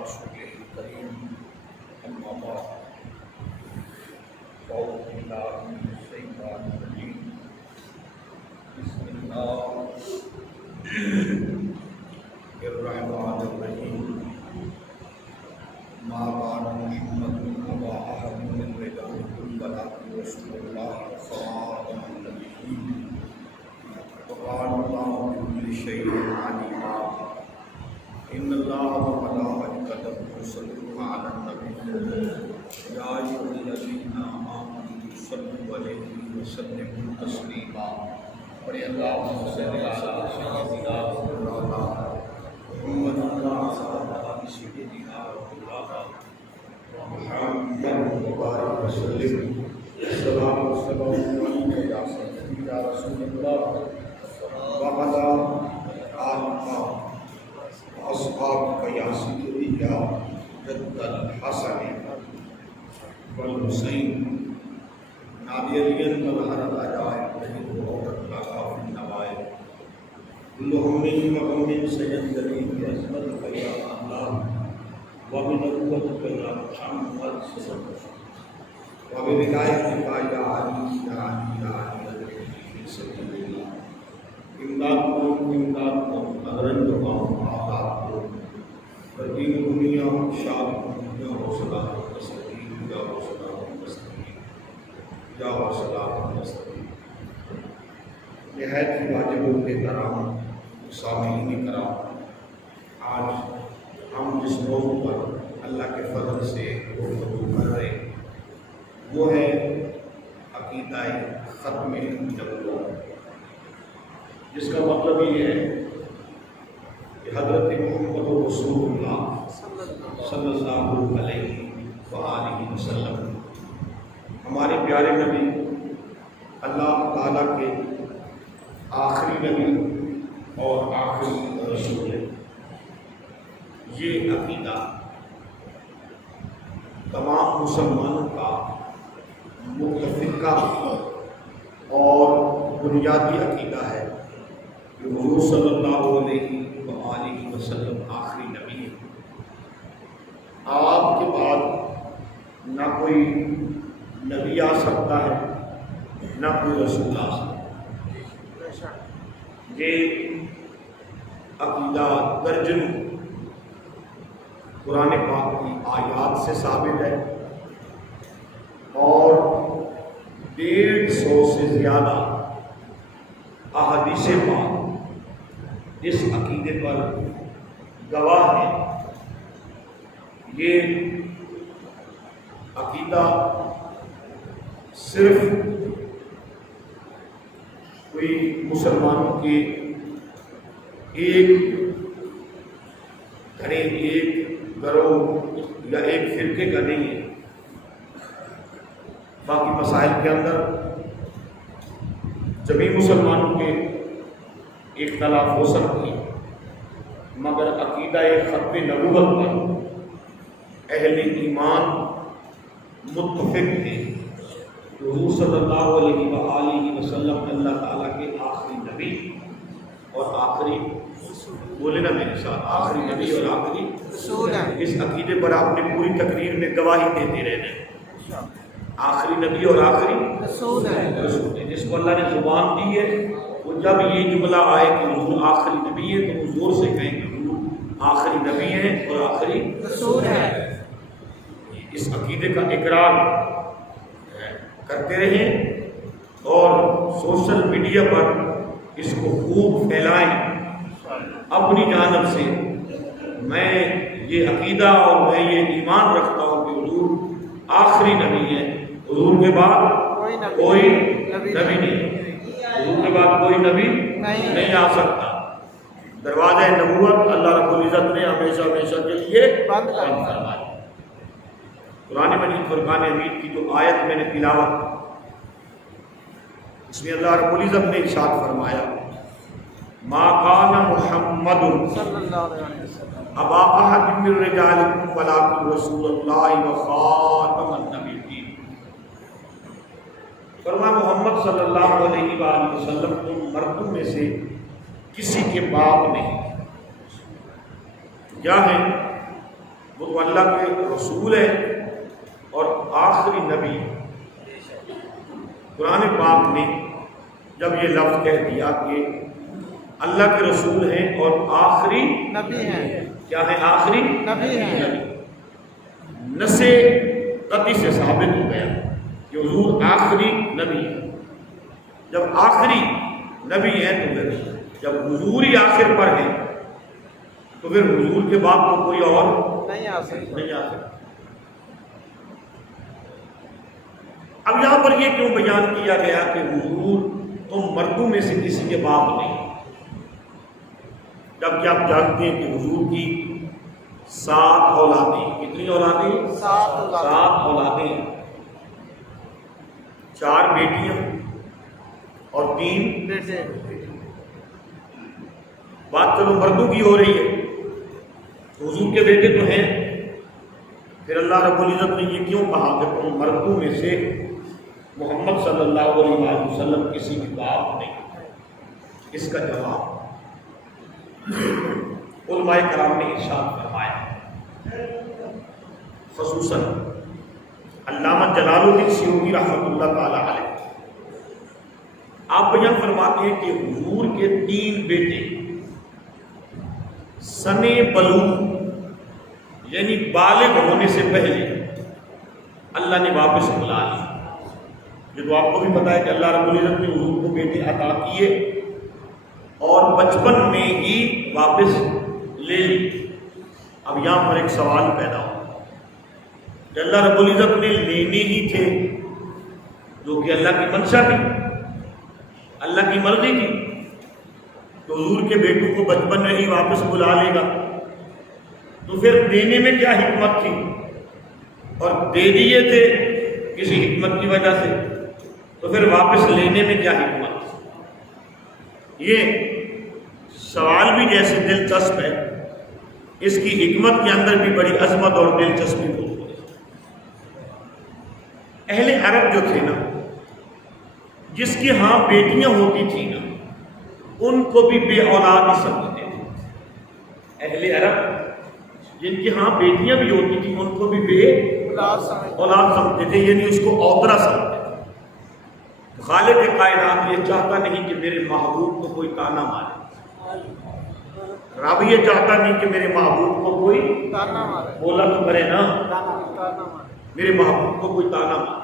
رسوله الكريم أما بعد أعوذ بالله من الشيطان الرجيم بسم الله الرحمن الرحيم ما كان محمد أبا أحد من رجالكم ولكن رسول الله وخاتم النبيين وكان الله بكل شيء عليما إن الله وملائكته يصلون على النبي يا أيها الذين آمنوا صلوا عليه وسلموا تسليما اللهم صل على سيدنا مولانا محمد وعلى سيدنا مولانا محمد وبارك وسلم السلام عليك يا سيدي يا رسول الله وعلى آلك وأصحابك يا سيدي يا جد الحسن والحسين ناديا مظهر العجائب تجد وأوتك في النوائب كل هم وهم سينجلي بعظمتك يا الله وبنبوتك يا محمد وبولايتك يا علي يا علي يا علي في سبيل الله امدادكم اغرندكم آبادكم قدیم دنیا شاد دنیا و سلام مستقیم یا و سلام مستقیم یا و سلام مستقیم نہایت ہی واجب احترام سامعین کرام، آج ہم جس موضوع پر اللہ کے فضل سے گفتگو کر رہے ہیں وہ ہے عقیدہ ختم نبوت، جس کا مطلب یہ ہے کہ حضرت محمد رسول اللہ صلی اللہ علیہ وآلہ وسلم ہمارے پیارے نبی، اللہ تعالیٰ کے آخری نبی اور آخری رسول ہے۔ یہ عقیدہ تمام مسلمانوں کا متفقہ اور بنیادی عقیدہ ہے کہ حضور صلی اللہ علیہ وآلہ وسلم آخری نبی ہے۔ آپ کے بعد نہ کوئی نبی آ سکتا ہے نہ کوئی رسول آ سکتا ہے۔ یہ عقیدہ درجنوں قرآن پاک کی آیات سے ثابت ہے اور 150 سے زیادہ احادیث پاک اس عقیدے پر گواہ ہیں۔ یہ عقیدہ صرف کوئی مسلمانوں کے ایک گروہ یا ایک فرقے کا نہیں ہے۔ باقی مسائل کے اندر جبھی مسلمانوں کے اختلاف ہو سکتی ہے، مگر عقیدہ ختم نبوت پر اہل ایمان متفق تھے کہ حضور صلی اللہ علیہ وآلہ وسلم اللہ تعالیٰ کے آخری نبی اور آخری، بولے نا میرے ساتھ، آخری نبی اور آخری رسول ہے۔ اس عقیدے پر آپ نے پوری تقریر میں گواہی دیتے رہنا ہے، آخری نبی اور آخری رسول ہے۔ جس کو اللہ نے زبان دی ہے وہ جب یہ جملہ آئے کہ حضور آخری نبی ہے تو حضور سے کہیں کہ حضور آخری نبی ہے اور آخری رسول ہے۔ اس عقیدے کا اقرار کرتے رہیں اور سوشل میڈیا پر اس کو خوب پھیلائیں۔ اپنی جانب سے میں یہ عقیدہ اور میں یہ ایمان رکھتا ہوں کہ حضور آخری نبی ہے، حضور کے بعد کوئی نبی نہیں، حضور کے بعد کوئی نبی نہیں آ سکتا۔ دروازہ نبوت اللہ رب العزت نے ہمیشہ کے لیے بند فرمایا۔ قرآن مجید فرقان حمید کی جو آیت میں نے تلاوت، اس میں اللہ رب العزت نے ارشاد فرمایا ما کان محمد ابا احد من رجالکم ولکن رسول اللہ وخاتم النبیین۔ فرمایا محمد صلی اللہ علیہ وآلہ وسلم تم مردوں میں سے کسی کے باپ نہیں، یا ہیں وہ تو اللہ کے رسول ہے اور آخری نبی. قرآن پاک نے جب یہ لفظ کہہ دیا کہ اللہ کے رسول ہیں اور آخری نبی ہیں. کیا ہے؟ آخری نبی ہیں. نس قطعی سے ثابت ہو گیا کہ حضور آخری نبی ہے. جب آخری نبی ہیں تو پھر جب حضور ہی آخر پر ہے تو پھر حضور کے بعد تو کوئی اور نہیں آ سکتا. نہیں آ سکتا. اب یہاں پر یہ کیوں بیان کیا گیا کہ حضور تم مردوں میں سے کسی کے باپ نہیں، جبکہ آپ جانتے ہیں کہ حضور کی 7 اولادیں. کتنی اولادیں؟ 7 اولادیں ہیں. 4 بیٹیاں اور 3 بیٹے. بات چلو مردوں کی ہو رہی ہے، حضور کے بیٹے تو ہیں. پھر اللہ رب العزت نے یہ کیوں کہا کہ تم مردوں میں سے محمد صلی اللہ علیہ وسلم کسی کے باپ نہیں؟ اس کا جواب علماء کرام نے ارشاد فرمایا، خصوصاً علامہ جلال الدین سیوطی رحمۃ اللہ تعالی علیہ. آپ بیان فرماتے ہیں کہ حضور کے 3 بیٹے سن بلوغ یعنی بالغ ہونے سے پہلے اللہ نے واپس بلا لی. یہ تو آپ کو بھی پتا ہے کہ اللہ رب العزت نے حضور کو بیٹے عطا کیے اور بچپن میں ہی واپس لے لی. اب یہاں پر ایک سوال پیدا ہو کہ اللہ رب العزت نے لینے ہی تھے جو کہ اللہ کی منشا تھی، اللہ کی مرضی تھی، تو حضور کے بیٹوں کو بچپن میں ہی واپس بلا لے گا تو پھر دینے میں کیا حکمت تھی؟ اور دے دیے تھے کسی حکمت کی وجہ سے، تو پھر واپس لینے میں کیا حکمت؟ یہ سوال بھی جیسے دلچسپ ہے، اس کی حکمت کے اندر بھی بڑی عظمت اور دلچسپی موجود ہے. اہل عرب جو تھے نا، جس کی ہاں بیٹیاں ہوتی تھیں نا، ان کو بھی بے اولاد ہی سمجھتے تھے. اہل عرب جن کی ہاں بیٹیاں بھی ہوتی تھیں ان کو بھی بے اولاد سمجھتے تھے، یعنی اس کو اوترا سمجھتے تھے. خالق کائنات یہ چاہتا نہیں کہ میرے محبوب کو کوئی تانا مارے. رب یہ چاہتا نہیں کہ میرے محبوب کو کوئی تانا مارے. بولا تو کرے نا، تانا مارے. میرے محبوب کو کوئی تانا مارے.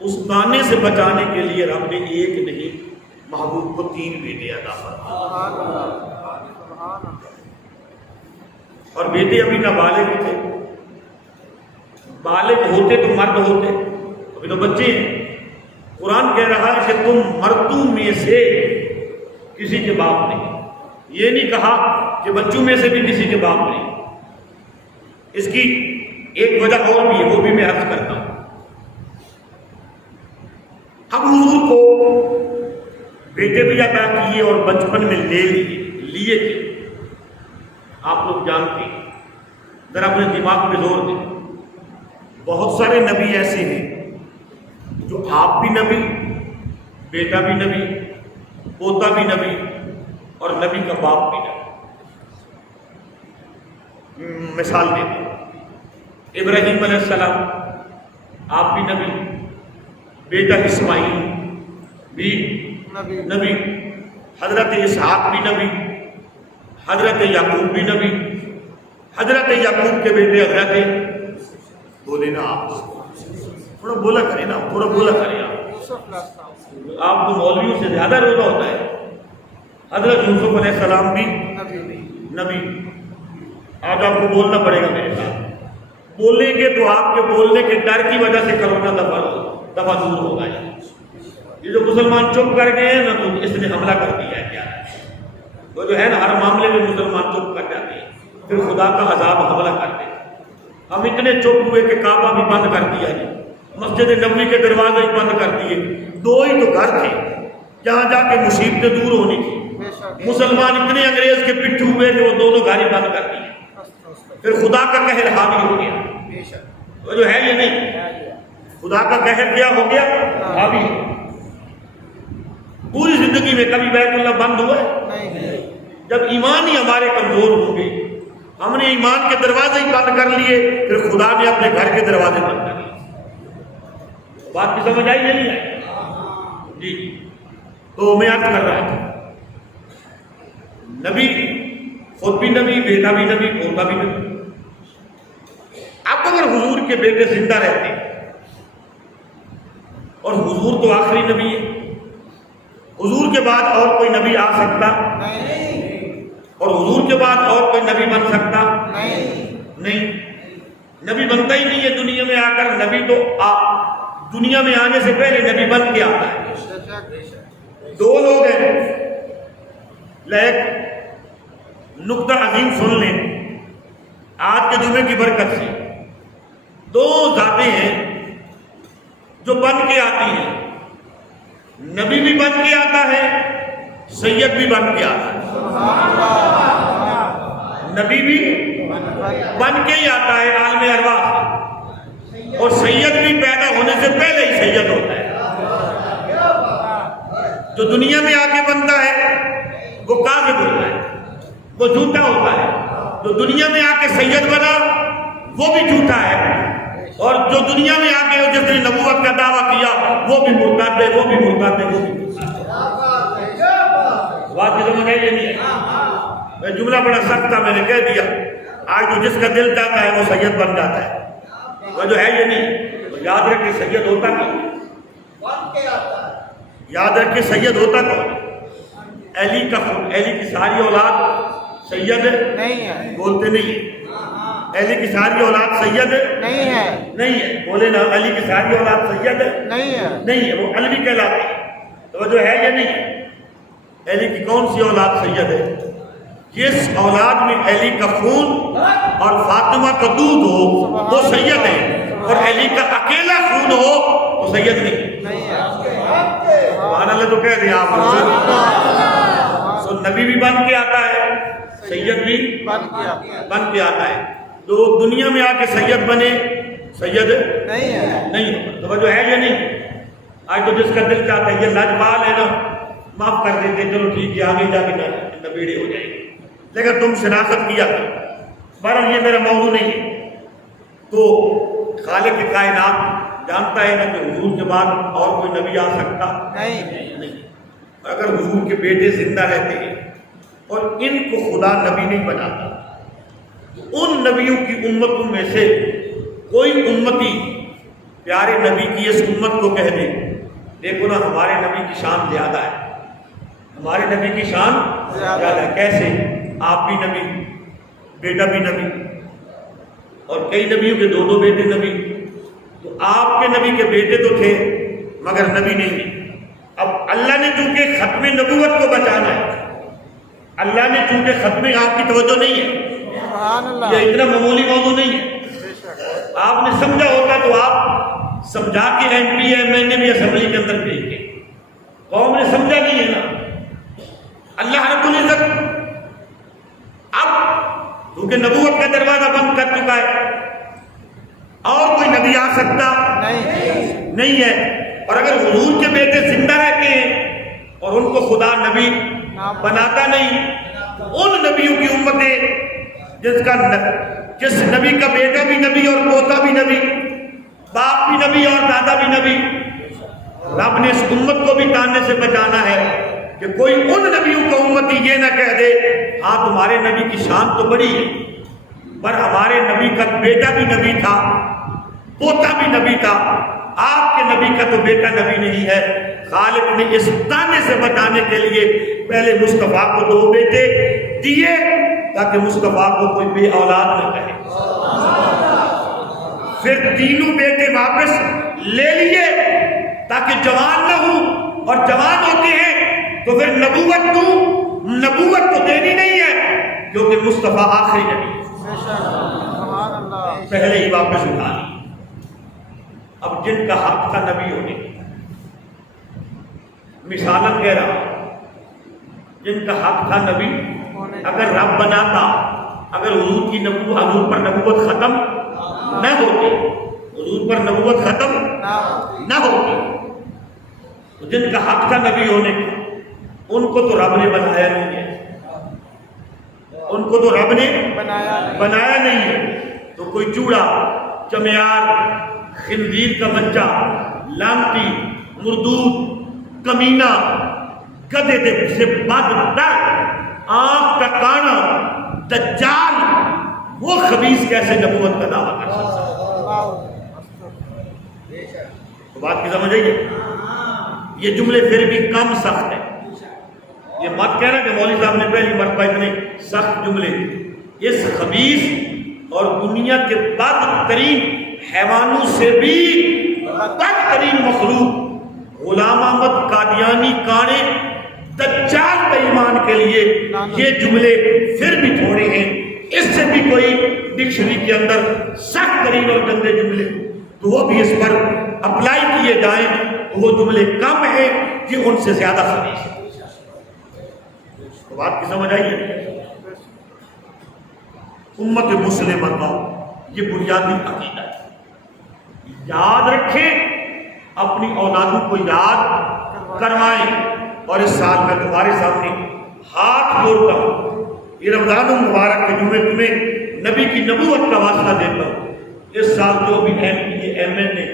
اس تانے سے بچانے کے لیے رب نے ایک نہیں محبوب کو 3 بیٹے عطا فرمائے. سبحان اللہ. سبحان اللہ. اور بیٹے ابھی نابالغ تھے. بالغ ہوتے تو مرد ہوتے، ابھی تو بچے ہیں. قرآن کہہ رہا ہے کہ تم مردوں میں سے کسی کے باپ نہیں. یہ نہیں کہا کہ بچوں میں سے بھی کسی کے باپ نہیں. اس کی ایک وجہ اور بھی ہے، وہ بھی میں عرض کرتا ہوں. اب حضور کو بیٹے بھی عطا کیے اور بچپن میں لیے تھے. آپ لوگ جانتے ہیں، ذرا اپنے دماغ پہ زور دیں. بہت سارے نبی ایسے ہیں جو آپ بھی نبی، بیٹا بھی نبی، پوتا بھی نبی اور نبی کا باپ بھی نبی. مثال دیتے ہیں، ابراہیم علیہ السلام آپ بھی نبی، بیٹا اسماعیل بھی نبی، حضرت اسحاق بھی نبی، حضرت یعقوب بھی نبی، حضرت یعقوب کے بیٹے حضرت بولے نا، آپ تھوڑا بولا کریں نا، تھوڑا بولا کریں. آپ کو مولویوں سے زیادہ روزہ ہوتا ہے. حضرت یوسف علیہ السلام بھی نبی. آج آپ کو بولنا پڑے گا میرے ساتھ. بولیں گے تو آپ کے بولنے کے ڈر کی وجہ سے کرونا دفعہ دور ہوگا. یہ جو مسلمان چپ کر گئے ہیں نا، تو اس نے حملہ کر دیا ہے. کیا وہ جو ہے نا، ہر معاملے میں مسلمان چپ کر جاتے ہیں، پھر خدا کا عذاب حملہ کرتے ہیں. ہم اتنے چپ ہوئے کہ کعبہ بھی بند کر دیا ہے، مسجد نبوی کے دروازے ہی بند کر دیے. 2 ہی تو گھر تھے جہاں جا کے مصیبتیں دور ہونی تھی. مسلمان اتنے انگریز کے پٹھو ہوئے کہ وہ دونوں گھر ہی بند کر دیے. پھر خدا کا قہر حاوی ہو گیا. وہ جو ہے یہ نہیں، خدا کا قہر کیا ہو گیا؟ حاوی. پوری زندگی میں کبھی بیت اللہ بند ہوا ہے؟ جب ایمان ہی ہمارے کمزور ہوں گے ہم نے ایمان کے دروازے ہی بند کر لیے، پھر خدا نے اپنے گھر کے دروازے بند کر لیے۔ بات کی سمجھ آئی نہیں ہے؟ جی، تو میں عرض کر رہا تھا نبی خود بھی نبی، بیٹا بھی نبی، پوتا بھی نبی۔ اب اگر حضور کے بیٹے زندہ رہتے اور حضور تو آخری نبی ہے، حضور کے بعد اور کوئی نبی آ سکتا اور حضور کے بعد اور کوئی نبی بن سکتا؟ نہیں، نبی بنتا ہی نہیں ہے دنیا میں آ کر۔ نبی تو دنیا میں آنے سے پہلے نبی بن کے آتا ہے۔ دو لوگ ہیں، ایک نقطہ عظیم سن لیں آج کے جمعے کی برکت سے۔ دو ذاتیں ہیں جو بن کے آتی ہیں، نبی بھی بن کے آتا ہے، سید بھی بن کے آتا ہے۔ نبی بھی بن کے ہی آتا ہے عالم ارواح، اور سید بھی پیدا ہونے سے پہلے ہی سید ہوتا ہے۔ جو دنیا میں آ کے بنتا ہے وہ کاذب ہوتا ہے، وہ جھوٹا ہوتا ہے۔ جو دنیا میں آ کے سید بنا وہ بھی جھوٹا ہے، اور جو دنیا میں آ کے جس نے نبوت کا دعویٰ کیا وہ بھی مرتد ہے، وہ بھی مرتد ہے، وہ بھی مرتد ہے۔ بات کی سمجھ آئی نہیں ہے؟ میں جملہ بڑا سخت تھا، میں نے کہہ دیا۔ آج تو جس کا دل چاہتا ہے وہ سید بن جاتا ہے، وہ جو ہے یہ نہیں۔ تو یاد رکھ کے سید ہوتا کون؟ یاد رکھ کے سید ہوتا کون؟ علی کا خون، علی کی ساری اولاد سید نہیں ہے، بولتے نہیں ہے۔ علی کی ساری اولاد سید نہیں ہے، نہیں ہے، بولے نا علی کی ساری اولاد سید نہیں ہے، نہیں ہے، وہ علوی کہلاتے ہیں۔ تو وہ جو ہے یہ نہیں ہے۔ علی کی کون سی اولاد سید ہے؟ جس اولاد میں علی کا خون اور فاطمہ کا دودھ ہو وہ سید ہے، اور علی کا اکیلا خون ہو وہ سید نہیں۔ سبحان اللہ تو کہہ دیا آپ نے۔ سو نبی بھی بن کے آتا ہے، سید بھی بن کے آتا ہے۔ تو دنیا میں آ کے سید بنے، سید نہیں ہوتا۔ تو وہ جو ہے یہ نہیں۔ آج تو جس کا دل چاہتا ہے، یہ لاجوال ہے نا، معاف کر دیتے، چلو ٹھیک ہے، آگے جا کے نبیڑے ہو جائیں گے، لیکن تم شناخت کیا کرو۔ بہرحال یہ میرا موضوع نہیں ہے۔ تو خالق کائنات جانتا ہے نا کہ حضور کے بعد اور کوئی نبی آ سکتا نہیں۔ اگر حضور کے بیٹے زندہ رہتے ہیں اور ان کو خدا نبی نہیں بناتا، ان نبیوں کی امتوں میں سے کوئی امتی پیارے نبی کی اس امت کو کہہ دے دیکھو نا ہمارے نبی کی شان زیادہ ہے، ہمارے نبی کی شان زیادہ ہے۔ کیسے؟ آپ بھی نبی، بیٹا بھی نبی، اور کئی نبیوں کے دو دو بیٹے نبی۔ تو آپ کے نبی کے بیٹے تو تھے مگر نبی نہیں۔ اب اللہ نے چونکہ ختم نبوت کو بچانا ہے، اللہ نے چونکہ ختم، آپ کی توجہ نہیں ہے، یہ اتنا معمولی موضوع نہیں ہے۔ آپ نے سمجھا ہوتا تو آپ سمجھا کے ایم پی ایم این اے بھی اسمبلی کے اندر بھیج کے، قوم نے سمجھا نہیں ہے نا۔ اللہ رب العزت اب کیونکہ نبوت کا دروازہ بند کر چکا ہے، اور کوئی نبی آ سکتا نہیں ہے۔ اور اگر حضور کے بیٹے زندہ رہتے ہیں اور ان کو خدا نبی بناتا نہیں، ان نبیوں کی امتیں جس نبی کا بیٹا بھی نبی اور پوتا بھی نبی، باپ بھی نبی اور دادا بھی نبی، رب نے اس امت کو بھی تانے سے بچانا ہے کہ کوئی ان نبیوں کو امتی یہ نہ کہہ دے ہاں تمہارے نبی کی شان تو بڑی ہے پر ہمارے نبی کا بیٹا بھی نبی تھا، پوتا بھی نبی تھا، آپ کے نبی کا تو بیٹا نبی نہیں ہے۔ خالق نے اس تانے سے بچانے کے لیے پہلے مصطفیٰ کو دو بیٹے دیے تاکہ مصطفیٰ کو کوئی بے اولاد نہ کہے، پھر تینوں بیٹے واپس لے لیے تاکہ جوان نہ ہوں، اور جوان ہوتے ہیں تو پھر نبوت تو دینی نہیں ہے کیونکہ مصطفیٰ آخری نبی پہلے ہی واپس اٹھا لی۔ اب جن کا حق تھا نبی ہونے، مثالاً کہہ رہا جن کا حق تھا نبی، اگر رب بناتا، اگر حضور کی حضور پر نبوت ختم نہ ہوتی، حضور پر نبوت ختم نہ ہوتی، تو جن کا حق تھا نبی ہونے ان کو تو رب نے بنایا نہیں ہے۔ ان کو تو رب نے بنایا نہیں ہے. تو کوئی چوڑا، چمیار، خنزیر کا بچہ، لانتی، مردود، کمینہ، گدھے سے بدتر، آنکھ کا کانا، دجال، وہ خبیث کیسے نبوت کا دعویٰ کر سکتا ہے؟ تو بات کی سمجھ آئی ہے؟ یہ جملے پھر بھی کم سخت ہیں. یہ مت کہنا کہ مولوی صاحب نے پہلی مرتبہ اتنے سخت جملے. اس خبیث اور دنیا کے بدترین حیوانوں سے بھی بدترین مخلوق غلام احمد قادیانی کانے دجال پہ ایمان کے لیے یہ جملے پھر بھی تھوڑے ہیں. اس سے بھی کوئی ڈکشنری کے اندر سخت ترین اور گندے جملے تو وہ بھی اس پر اپلائی کیے جائیں تو وہ جملے کم ہیں کہ ان سے زیادہ خبیث ہیں. تو بات کی سمجھ آئی ہے؟ امت مسلمہ کا یہ بنیادی عقیدہ ہے. یاد رکھیں، اپنی اولادوں کو یاد کروائیں. اور اس سال میں تمہارے سامنے ہاتھ جوڑتا ہوں، یہ رمضان المبارک کے جمعے تمہیں نبی کی نبوت کا واسطہ دیتا ہوں. اس سال جو بھی ایم نے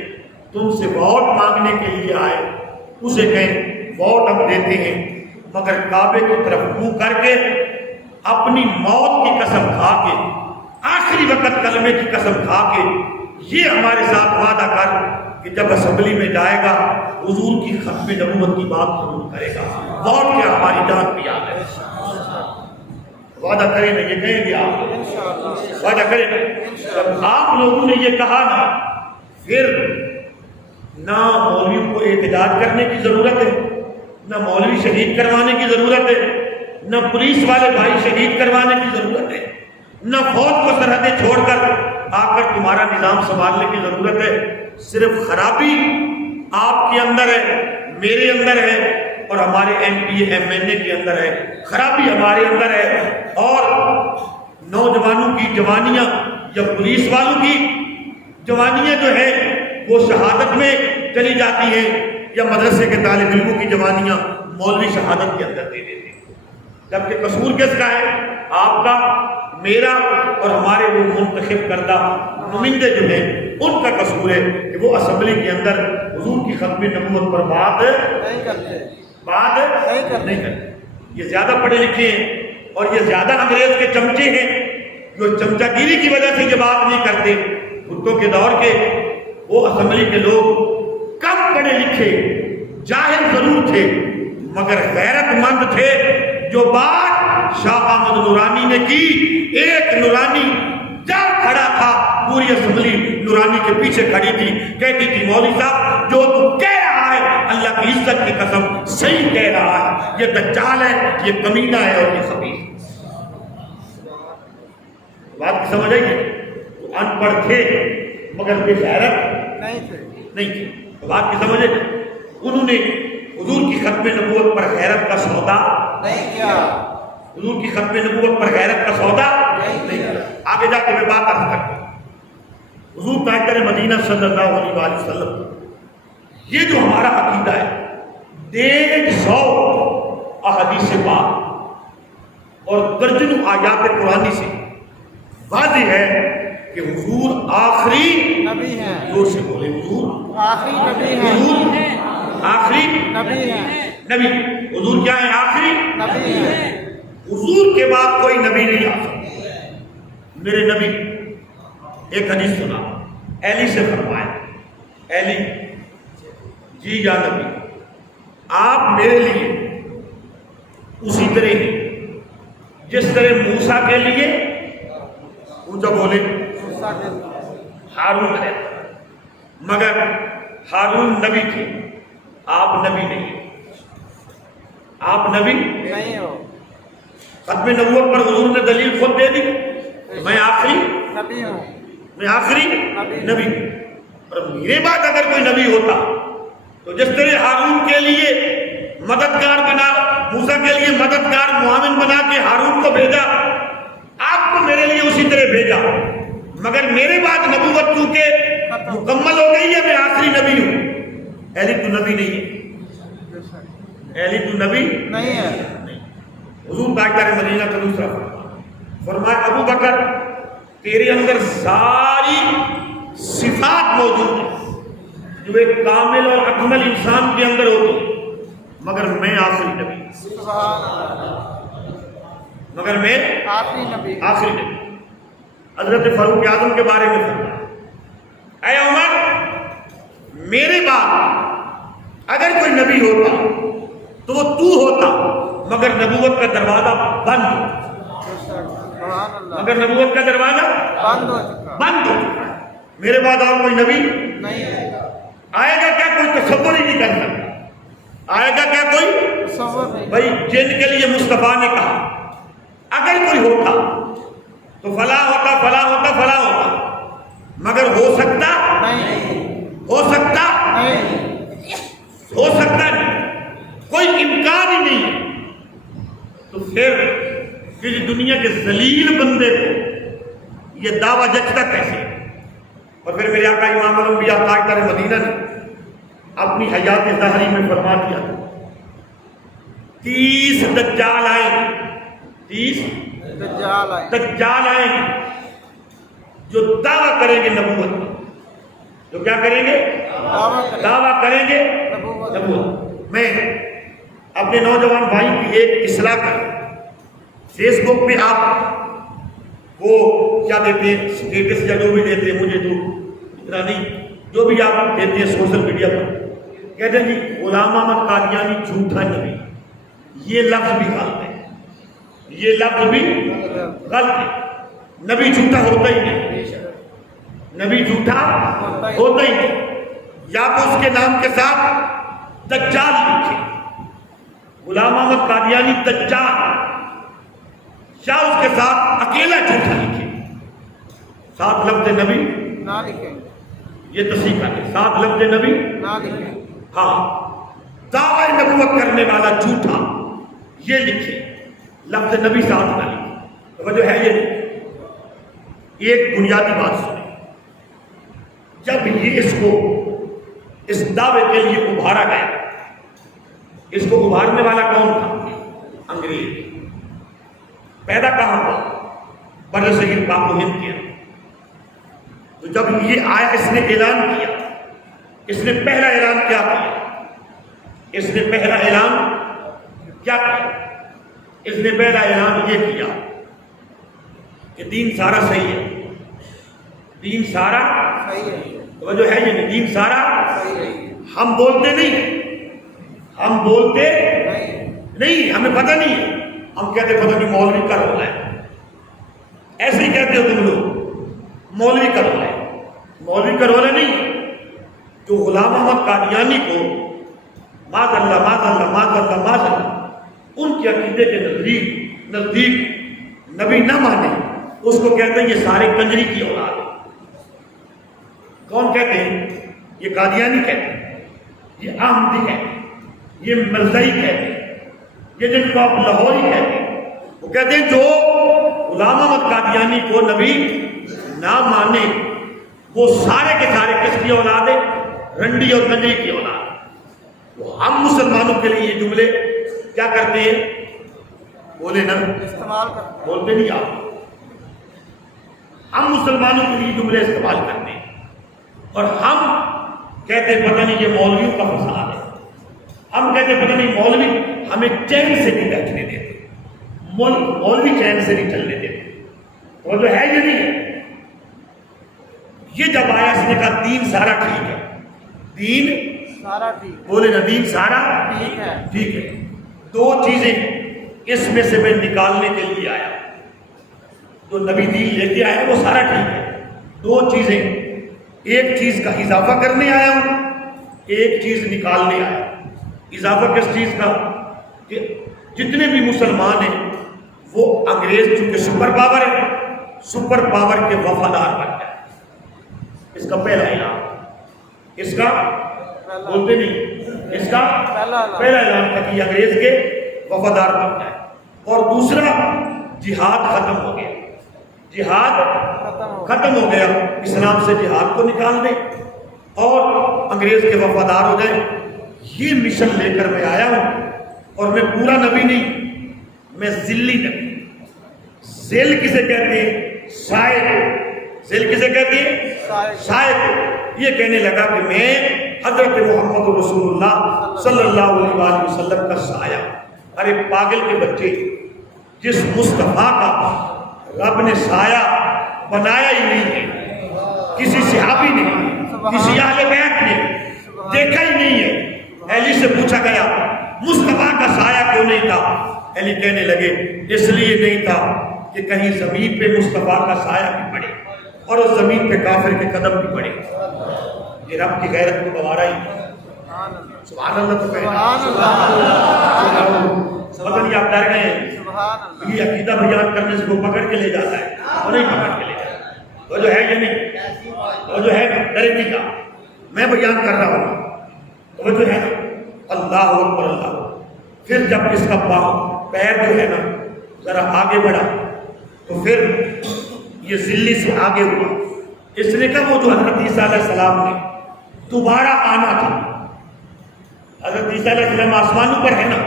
تم سے ووٹ مانگنے کے لیے آئے اسے کہیں ووٹ ہم دیتے ہیں، مگر کعبے کی طرف منہ کر کے اپنی موت کی قسم کھا کے، آخری وقت کلمے کی قسم کھا کے یہ ہمارے ساتھ وعدہ کر کہ جب اسمبلی میں جائے گا حضور کی ختم نبوت کی بات ضرور کرے گا. ووٹ کیا ہماری جان پہ آ گئے. وعدہ کریں نا، یہ کہیں گے آپ وعدہ کریں نا. جب آپ لوگوں نے یہ کہا نا، پھر نہ مولویوں کو احتجاج کرنے کی ضرورت ہے، نہ مولوی شہید کروانے کی ضرورت ہے، نہ پولیس والے بھائی شہید کروانے کی ضرورت ہے، نہ فوج کو سرحدیں چھوڑ کر آ کر تمہارا نظام سنبھالنے کی ضرورت ہے. صرف خرابی آپ کے اندر ہے، میرے اندر ہے، اور ہمارے ایم پی ایم این اے کے اندر ہے. خرابی ہمارے اندر ہے، اور نوجوانوں کی جوانیاں یا پولیس والوں کی جوانیاں جو ہے وہ شہادت میں چلی جاتی ہیں، یا مدرسے کے طالب علموں کی جوانیاں مولوی شہادت کے اندر دے دیتے ہیں. جبکہ قصور کس کا ہے؟ آپ کا، میرا اور ہمارے وہ منتخب کردہ نمائندے جو ہیں ان کا قصور ہے کہ وہ اسمبلی کے اندر حضور کی ختم نبوت پر بات نہیں کرتے. یہ زیادہ پڑھے لکھے ہیں اور یہ زیادہ انگریز کے چمچے ہیں جو چمچہ گیری کی وجہ سے یہ بات نہیں کرتے. بھٹو کے دور کے وہ اسمبلی کے لوگ کم پڑھے لکھے، جاہل ضرور تھے، مگر غیرت مند تھے. جو بات شاہ احمد نورانی نے کی، ایک نورانی جب کھڑا تھا پوری اسمبلی نورانی کے پیچھے کھڑی تھی، کہتی تھی مولوی صاحب جو تو کہہ رہا ہے اللہ کی عزت کی قسم صحیح کہہ رہا ہے، یہ دجال ہے، یہ کمینہ ہے اور یہ خبیث. بات کی سمجھ آئی ہے؟ ان پڑھ تھے مگر بے غیرت نہیں تھے. بات کی سمجھ آئی؟ انہوں نے حضور کی ختم نبوت پر غیرت کا سودا نہیں کیا. حضور کی ختم نبوت پر غیرت کا سودا نہیں کیا. آگے جا کے میں بات عرض کرتا ہوں. حضور تاجدار مدینہ صلی اللہ علیہ وآلہ وسلم، یہ جو ہمارا عقیدہ ہے 150 احادیث پاک اور درجنوں آیات قرآنی سے واضح ہے کہ حضور آخری نبی ہیں. زور سے بولے، حضور آخری نبی ہیں. حضور آخری نبی ہیں. نبی. حضور کیا ہے؟ آخری نبی ہیں. حضور کے بعد کوئی نبی نہیں آ سکتا. میرے نبی ایک حدیث سنا، ایلی سے فرمایا، ایلی جی یا نبی آپ میرے لیے اسی طرح ہی جس طرح موسیٰ کے لیے اونچا بولے ہارون ہے، مگر ہارون نبی تھے، آپ نبی نہیں. آپ نبی نہیں ہو. ختم نبوت پر حضور نے دلیل خود دے دی، میں آخری نبی ہوں. میں آخری نبی. اور میرے بعد اگر کوئی نبی ہوتا تو جس طرح ہارون کے لیے مددگار بنا، موسیٰ کے لیے مددگار معاون بنا کے ہارون کو بھیجا، آپ کو میرے لیے اسی طرح بھیجا. مگر میرے بعد نبوت چونکہ مکمل ہو گئی ہے، میں آخری نبی ہوں. ایلی تو نبی نہیں ہے، ایلی تو نبی نہیں ہے. حضور تاجدار مدینہ کا دوسرا فرمان، فرمایا ابو بکر تیرے اندر ساری صفات موجود ہیں جو ایک کامل اور اکمل انسان کے اندر ہوتی، مگر میں آخری نبی، سبحان اللہ، مگر میں آخری نبی، آخری نبی۔ حضرت فاروق اعظم کے بارے میں فرمایا اے عمر میرے بعد اگر کوئی نبی ہوتا تو وہ تو ہوتا، مگر نبوت کا دروازہ بند، سبحان اللہ، مگر نبوت کا دروازہ بند ہو چکا، بند ہو چکا ہے۔ میرے بعد اور کوئی نبی نہیں ہے، آئے گا کیا؟ کوئی تصور ہی نہیں کر سکتا، آئے گا کیا کوئی؟ تصور نہیں، بھائی جن کے لیے مصطفیٰ نے کہا اگر کوئی ہوتا تو فلاں ہوتا، فلاں ہوتا، فلاں ہوتا، مگر ہو سکتا، نہیں، ہو سکتا، نہیں، ہو سکتا نہیں، کوئی امکان ہی نہیں ہے۔ تو پھر کسی دنیا کے ذلیل بندے کو یہ دعویٰ جچتا کیسے؟ اور پھر میرے آقا امام الانبیاء تاجدار مدینہ نے اپنی حیات ظاہری میں فرما دیا 30 دجال آئیں گے، 30 دجال آئے، دجال آئیں گے جو دعویٰ کریں گے نبوت کا، جو کیا کریں گے؟ دعویٰ کریں، دعویٰ کریں گے نبوت، نبوت۔ میں اپنے نوجوان بھائی کی ایک اصلاح کر، فیس بک پہ آپ وہ کیا دیتے ہیں اسٹیٹس یا جو بھی دیتے ہیں، مجھے تو اتنا نہیں، جو بھی آپ دیتے ہیں سوشل میڈیا پر، کہتے ہیں جی غلام احمد قادیانی جھوٹا نبی، یہ لفظ بھی غلط ہے، یہ لفظ بھی غلط ہے، نبی جھوٹا ہوتا ہی نہیں، نبی جھوٹا ہوتا ہی نہیں۔ یا تو اس کے نام کے ساتھ دجال لکھے، غلام احمد قادیانی دجال، یا اس کے ساتھ اکیلا جھوٹا لکھے، ساتھ لفظ نبی نہ لکھیں، یہ تصحیح کریں، ساتھ لفظ نبی، نہ لکھیں، ہاں دعوی نبوت کرنے والا جھوٹا یہ لکھے، لفظ نبی ساتھ نہ لکھے۔ توجہ ہے یہ نہیں۔ ایک بنیادی بات سنیں، جب یہ اس دعوے کے لیے ابھارا گیا، اس کو ابھارنے والا کون تھا؟ انگریز۔ پیدا کہاں ہوا؟ بر صغیر پاک و ہند کے اندر۔ تو جب یہ آیا اس نے اعلان کیا، اس نے پہلا اعلان کیا کیا؟ اس نے پہلا اعلان کیا کیا؟ اس نے پہلا اعلان یہ کیا کہ دین سارا صحیح ہے، دین سارا صحیح ہے، توجہ ہے یہ نہیں، دین سارا صحیح ہے، ہم بولتے نہیں، ہم بولتے نہیں، نہیں، ہمیں پتہ نہیں ہے، ہم کہتے پتہ نہیں مولوی کا رول ہے، ایسے ہی کہتے ہو تم لوگ مولوی کا رول ہے، مولوی کا رول ہے نہیں۔ جو غلام احمد قادیانی کو معاذ اللہ معاذ اللہ معاذ اللہ معاذ اللہ ان کے عقیدے کے نزدیک نبی نہ مانے، اس کو کہتے ہیں یہ سارے کنجری کی اولاد ہے۔ کون کہتے ہیں؟ یہ قادیانی کہتے ہیں، یہ احمدی کہتے ہیں، یہ مرزائی کہتے ہیں، یہ جن کو آپ لاہوری کہتے ہیں، وہ کہتے ہیں جو غلام احمد قادیانی کو نبی نہ مانے وہ سارے کے سارے کس کی اولاد ہے؟ رنڈی اور کنجری کی اولاد۔ وہ ہم مسلمانوں کے لیے یہ جملے کیا کرتے ہیں؟ بولے نا، استعمال کرتے ہیں، بولتے نہیں آپ، ہم مسلمانوں کے لیے جملے استعمال کرتے ہیں، اور ہم کہتے ہیں پتہ نہیں یہ مولویوں کا فساد ہے، ہم کہتے ہیں پتہ نہیں مولوی ہمیں چین سے نہیں بیٹھنے دیتے، مولوی چین سے نہیں چلنے دیتے۔ وہ جو ہے یہ نہیں ہے۔ یہ جب آیا اس نے کہا دین سارا ٹھیک ہے، دین سارا ٹھیک، بولے نا دین سارا ٹھیک ہے، ٹھیک ہے۔ دو چیزیں اس میں سے میں نکالنے کے لیے آیا، جو نبی دین لے کے آیا وہ سارا ٹھیک ہے، دو چیزیں، ایک چیز کا اضافہ کرنے آیا ہوں، ایک چیز نکالنے آیا۔ اضافہ کس چیز کا؟ کہ جتنے بھی مسلمان ہیں وہ انگریز چونکہ سپر پاور ہے، سپر پاور کے وفادار بن جائے۔ اس کا پہلا اعلان، اس کا بولتے نہیں، اس کا پہلا اعلان تھا کہ انگریز کے وفادار بن جائے۔ اور دوسرا جہاد ختم ہو گیا، جہاد ختم ہو گیا، اسلام سے جہاد کو نکال دیں اور انگریز کے وفادار ہو جائیں۔ یہ مشن لے کر میں آیا ہوں، اور میں پورا نبی نہیں، میں ذلی نبی، ذل کسے کہتے ہیں؟ شاعر۔ ذل کسے کہتے ہیں؟ شاعر۔ یہ کہنے لگا کہ میں حضرت محمد رسول اللہ صلی اللہ علیہ وآلہ وسلم کا سایہ۔ ارے پاگل کے بچے، جس مصطفیٰ کا رب نے سایہ بنایا ہی نہیں ہے، کسی صحابی نے، کسی اہل بیت نے دیکھا ہی نہیں ہے۔ علی سے پوچھا گیا مصطفیٰ کا سایہ کیوں نہیں تھا؟ علی کہنے لگے اس لیے نہیں تھا کہ کہیں زمین پہ مصطفیٰ کا سایہ بھی پڑے اور اس زمین پہ کافر کے قدم بھی پڑے۔ یہ رب کی غیرت کو گوارا ہی۔ سبحان اللہ تو کہنا۔ مگر یہ آپ ڈر گئے ہیں، یہ عقیدہ بیان کرنے سے وہ پکڑ کے لے جاتا ہے اور نہیں پکڑ کے لے جاتا ہے۔ وہ جو ہے یہ نہیں، وہ جو ہے ڈرے نہیں کا میں بیان کر رہا ہوں، وہ جو ہے اللہ اکبر اللہ۔ پھر جب اس کا پیر جو ہے نا ذرا آگے بڑھا تو پھر یہ ذلی سے آگے ہوا۔ اس نے کہا وہ جو حضرت عیسیٰ علیہ السلام نے دوبارہ آنا تھا، حضرت عیسیٰ علیہ السلام آسمانوں پر ہے نا،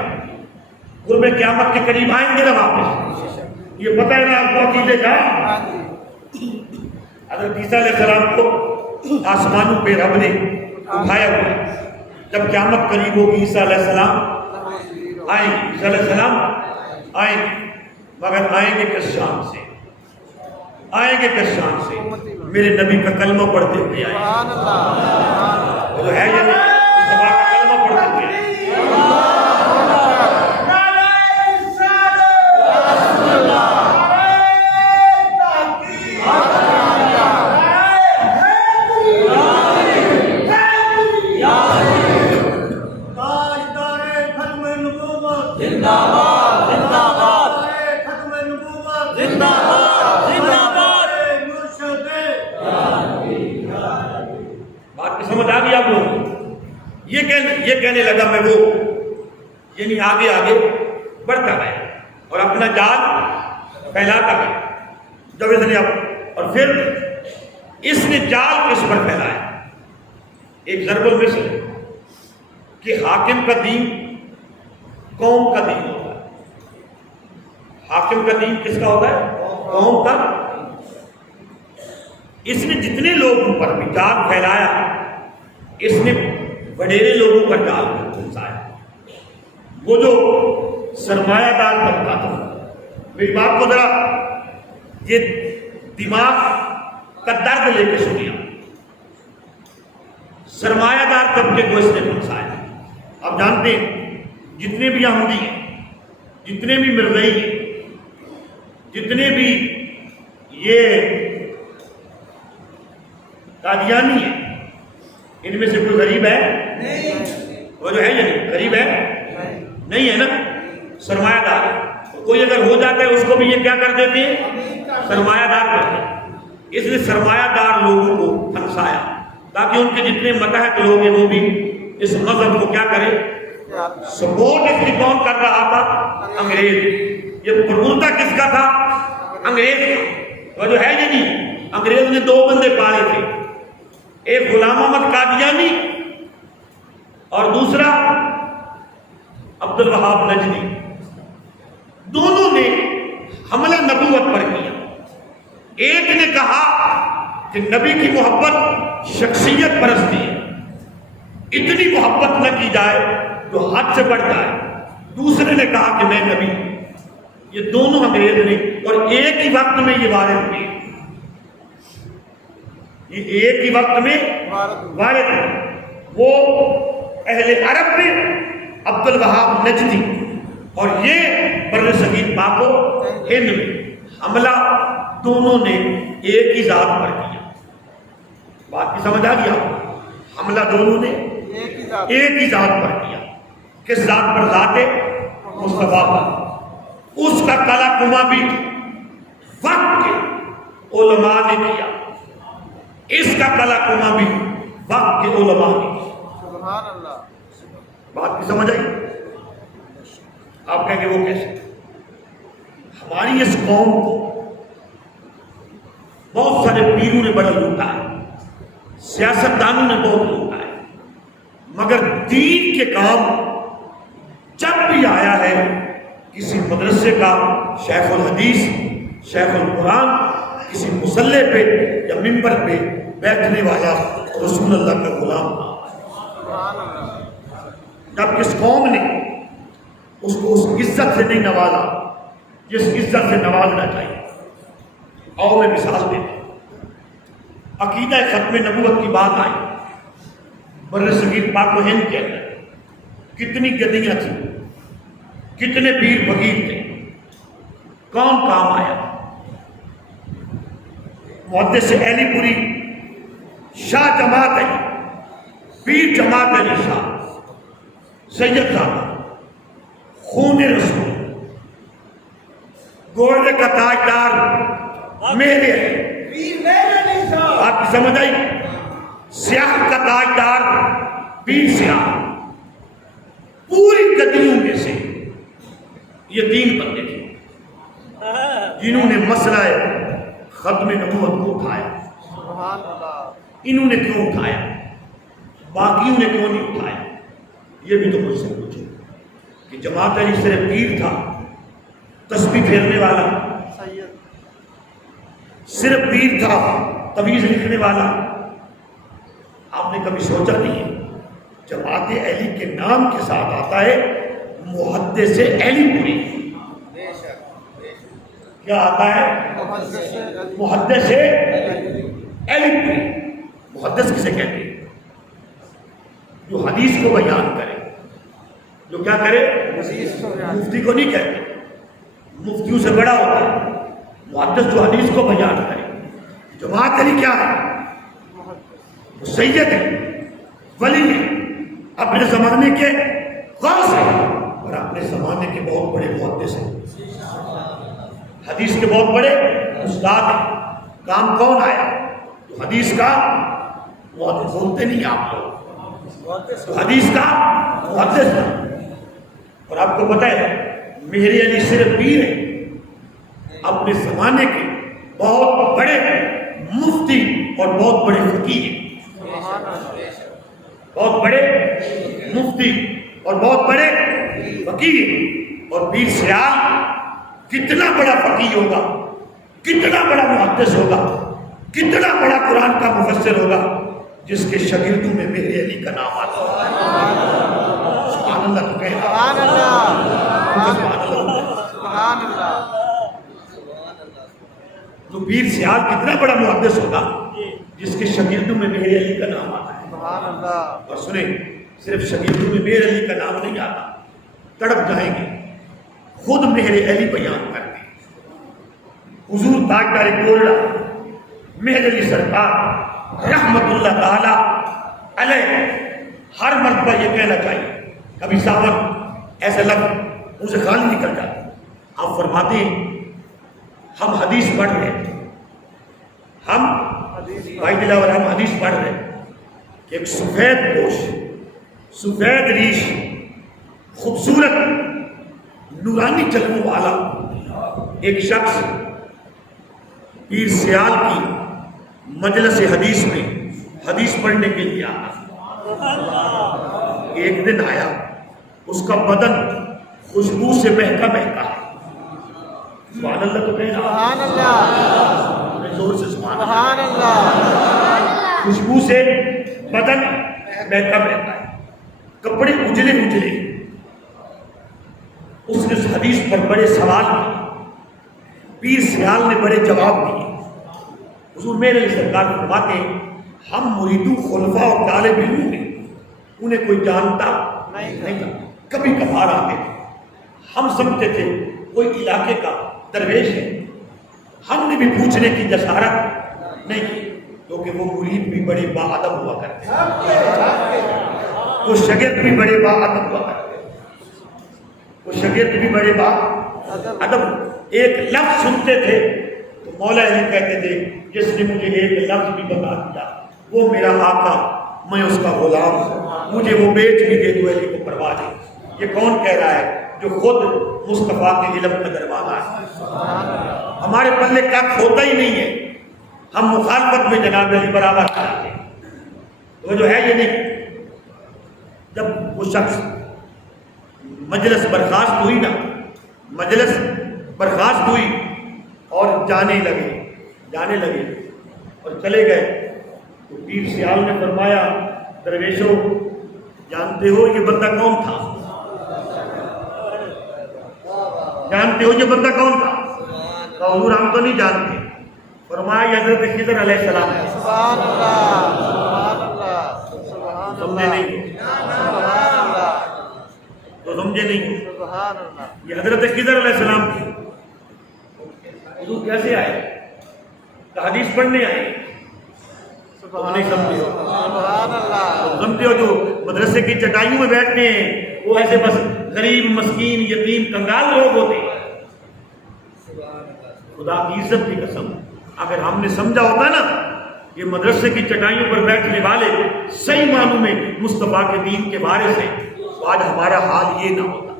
قرب قیامت کے قریب آئیں گے نا واپس۔ یہ پتہ ہے نا آپ کو عقیدے کا؟ حضرت عیسیٰ علیہ السلام کو آسمانوں پہ رب نے اٹھایا ہوا ہے۔ جب قیامت قریب ہوگی عیسیٰ علیہ السلام آئیں گے، عیسیٰ علیہ السلام آئیں گے، مگر آئیں گے کس شان سے؟ آئیں گے کس شان سے؟ میرے نبی کا کلمہ پڑھتے ہوئے آئیں گے۔ وہ جو ہے یہ مصطفیٰ کا کلمہ پڑھتے ہوئے آئیں گے۔ سمجھ آ گئی آپ لوگ؟ یہ کہنے لگا میں وہ، یعنی آگے آگے بڑھتا گیا اور اپنا جال پھیلاتا گیا۔ جب اس نے اور پھر اس نے جال کس پر پھیلایا؟ ایک ضرب المثل کہ حاکم کا دین قوم کا دین ہوتا ہے۔ حاکم کا دین کس کا ہوتا ہے؟ قوم کا۔ اس نے جتنے لوگوں پر بھی جال پھیلایا، اس نے وڈیرے لوگوں پر جال پھنسایا۔ وہ جو سرمایہ دار طبقہ تھا، میری بات کو ذرا یہ دماغ کا درد لے کے سنیا۔ سرمایہ دار طبقے کو اس نے پھنسایا۔ آپ جانتے ہیں جتنے بھی احمدی ہیں، جتنے بھی مرزائی ہیں، جتنے بھی یہ قادیانی ہیں، ان میں سے کوئی غریب ہے؟ وہ جو ہے یہ غریب ہے نہیں ہے نا، سرمایہ دار ہے۔ کوئی اگر ہو جاتا ہے اس کو بھی یہ کیا کر دیتے ہیں؟ سرمایہ دار کرتے ہیں۔ اس نے سرمایہ دار لوگوں کو پھنسایا تاکہ ان کے جتنے متحد لوگ ہیں وہ بھی اس مذہب کو کیا کرے؟ سپورٹ اس کی کون کر رہا تھا؟ انگریز۔ یہ پرموتا کس کا تھا؟ انگریز کا۔ وہ جو ہے یہ نہیں، انگریز نے دو بندے پالے تھے، ایک غلام احمد قادیانی اور دوسرا عبد الوہاب نجدی۔ دونوں نے حملہ نبوت پر کیا۔ ایک نے کہا کہ نبی کی محبت شخصیت پرستی ہے، اتنی محبت نہ کی جائے جو حد سے بڑھ جائے۔ دوسرے نے کہا کہ میں نبی ہوں۔ یہ دونوں انگریز نے اور ایک ہی وقت میں یہ وارد ہوئے، یہ ایک ہی وقت میں وارد ہوئے۔ وہ اہل عرب میں عبد الوہاب نجدی اور یہ بر صغیر پاک و ہند میں حملہ دونوں نے ایک ہی ذات پر کیا۔ بات کی سمجھ آ گیا؟ حملہ دونوں نے ایک ہی ذات پر کیا۔ کس ذات پر؟ ذات مصطفیٰ پر۔ اس کا کلا کما بھی وقت کے علماء نے کیا، اس کا کلا کما بھی وقت کے علماء نے کیا۔ سبحان اللہ۔ بات کی سمجھ آئی؟ آپ کہیں گے وہ کیسے؟ ہماری اس قوم کو بہت سارے پیروں نے بڑا لوٹا ہے، سیاستدانوں نے بہت لوٹا ہے، مگر دین کے کام جب بھی آیا ہے، کسی مدرسے کا شیخ الحدیث شیخ القرآن کسی مصلح پہ یا ممبر پہ بیٹھنے والا رسول اللہ کا غلام تھا۔ سبحان اللہ۔ جب کس قوم نے اس کو اس عزت سے نہیں نوازا جس عزت سے نوازنا چاہیے۔ اور میں مثال دیتا ہوں، عقیدہ ختم نبوت کی بات آئی، بر صغیر پاک و ہند کے اندر کتنی گدیاں تھیں، کتنے پیر فقیر تھے، کون کام آیا؟ محدث علی پوری شاہ جماعت علی، پیر جماعت علی شاہ، سید زادہ، خون رسول، گولڈ کا تاجدار میرے آپ کی سمجھ آئی؟ سیاہ کا تاجدار پیر سیاہ، پوری گدیوں میں سے یہ 3 بندے تھے جنہوں نے مسئلہ ختم نبوت کو اٹھایا۔ سبحان اللہ۔ انہوں نے کیوں اٹھایا؟ باقیوں نے کیوں نہیں اٹھایا؟ یہ بھی تو مجھ سے پوچھو کہ جماعت علی صرف پیر تھا، تسبیح پھیرنے والا، سید صرف پیر تھا، تویز لکھنے والا؟ آپ نے کبھی سوچا نہیں ہے جماعت علی کے نام کے ساتھ آتا ہے محدث علی پوری، کیا آتا ہے؟ محدث علی پوری۔ محدث کسے کہتے ہیں؟ جو حدیث کو بیان کرے، جو کیا کرے؟ مفتی کو نہیں کہتے، مفتیوں سے بڑا ہوتا ہے محدث جو حدیث کو بیان کرے۔ جماعت علی کیا ہے؟ وہ سید ہے، ولی ہے، اپنے زمانے کے غوث ہے اور اپنے زمانے کے بہت بڑے محدث ہیں، حدیث کے بہت بڑے استاد ہیں۔ کام کون آیا؟ تو حدیث کا محدث، بولتے نہیں آپ لوگ، حدیث کا محدث ہے۔ اور آپ کو پتہ ہے میرے علی صرف پیر ہے، اپنے زمانے کے بہت بڑے مفتی اور بہت بڑے فقیہ ہیں، بہت بڑے مفتی اور بہت بڑے فقیہ ہیں۔ اور پیر سیال کتنا بڑا فقیہ ہوگا، کتنا بڑا محدث ہوگا، کتنا بڑا قرآن کا مفسر ہوگا جس کے شاگردوں میں میرے علی کا نام آتا ہے۔ سبحان اللہ تو کہنا، سبحان اللہ، سبحان اللہ۔ سبحان اللہ۔ تو پیر سیال کتنا بڑا محدث ہوگا جس کے شاگردوں میں میرے علی کا نام آتا ہے۔ سبحان اللہ۔ اور سنیں، صرف شاگردوں میں میرے علی کا نام نہیں آتا، تڑپ جائیں گے، خود میرے علی بیان کرتے ہیں۔ حضور تاجدار گولڈا میرے علی سرکار رحمت اللہ تعالی علیہ ہر مرتبہ یہ کہنا چاہیے، کبھی صاحب ایسا لفظ منہ سے خالی نکل جاتا، آپ فرماتے ہیں ہم حدیث پڑھ رہے ہیں، ہم بھائی دلاور ہم حدیث پڑھ رہے ہیں کہ ایک سفید پوش، سفید ریش، خوبصورت نورانی چلنے والا ایک شخص پیر سیال کی مجلس حدیث میں حدیث پڑھنے کے لیے آیا۔ ایک دن آیا، اس کا بدن خوشبو سے مہکا مہکا ہے۔ سبحان اللہ تو کہنا، سبحان اللہ، زور سے سبحان سبحان اللہ۔ خوشبو سے بدن مہکا مہکا ہے، کپڑے اجلے اجلے۔ اس نے اس حدیث پر بڑے سوال کیے، پیر سیال نے بڑے جواب دیے۔ حضور میرے لیے سرکار فرماتے ہیں ہم مریدوں خلفاء اور طالب علم ہیں، انہیں کوئی جانتا نہیں تھا، کبھی کبھار آتے تھے، ہم سمجھتے تھے کوئی علاقے کا درویش ہے، ہم نے بھی پوچھنے کی جسارت نہیں کی، کیونکہ وہ مرید بھی بڑے باادب ہوا کرتے ہیں، وہ شاگرد بھی بڑے باادب ہوا کرتے ہیں، وہ شاگرد بھی بڑے باادب۔ ایک لفظ سنتے تھے تو مولا علی کہتے تھے جس نے مجھے ایک لفظ بھی بتا دیا وہ میرا آقا، میں اس کا غلام ہوں، مجھے وہ بیچ بھی دے تو علی کو پرواہ نہیں۔ یہ کون کہہ رہا ہے؟ جو خود مصطفیٰ کے علم کا دروازہ ہے۔ ہمارے پلے کا ہوتا ہی نہیں ہے، ہم مخالفت میں جناب علی برابر کرتے ہیں، تو جو ہے یہ نہیں۔ جب وہ شخص مجلس برخاست ہوئی نا، مجلس برخاست ہوئی اور جانے لگے اور چلے گئے. تو پیر سیال نے فرمایا درویشوں جانتے ہو یہ بندہ کون تھا؟ جانتے ہو یہ بندہ کون تھا؟ کہا حضور ہم تو نہیں جانتے. فرمایا یہ حضرت خضر علیہ السلام ہے. سبحان اللہ سبحان اللہ سبحان سمجھے اللہ نہیں سبحان اللہ تو سمجھے نہیں. سبحان اللہ یہ حضرت خضر علیہ السلام تھی. حضور کیسے آئے؟ کہ حدیث پڑھنے آئے. تم نہیں سمجھے ہو. سبحان اللہ تم سمجھتے ہو جو مدرسے کی چٹائیوں میں بیٹھتے ہیں وہ ایسے بس غریب مسکین یتیم کنگال لوگ ہوتے ہیں. خدا کی عزت کی قسم اگر ہم نے سمجھا ہوتا نا یہ مدرسے کی چٹائیوں پر بیٹھنے والے صحیح معنوں میں مصطفیٰ کے دین کے وارث ہیں تو آج ہمارا حال یہ نہ ہوتا.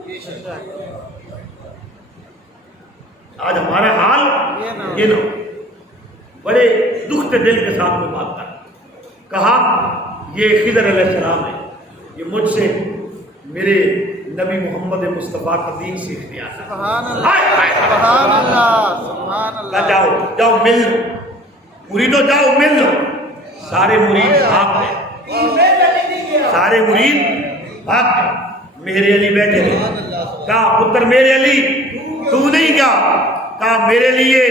آج ہمارا حال یہ نہ ہوتا. بڑے دکھ کے دل کے ساتھ میں بات کر کہا یہ خضر علیہ السلام ہے. یہ مجھ سے میرے نبی محمد مصطفیٰ کا دین سیکھنے آتا. سبحان اللہ سبحان اللہ سبحان اللہ جاؤ مل لو مریدو جاؤ مل لو. سارے مرید بھاگ گئے. سارے مرید بھاگ گئے. میرے علی بیٹھے رہے. کہا پتر میرے علی تو نہیں گیا. کہا میرے لیے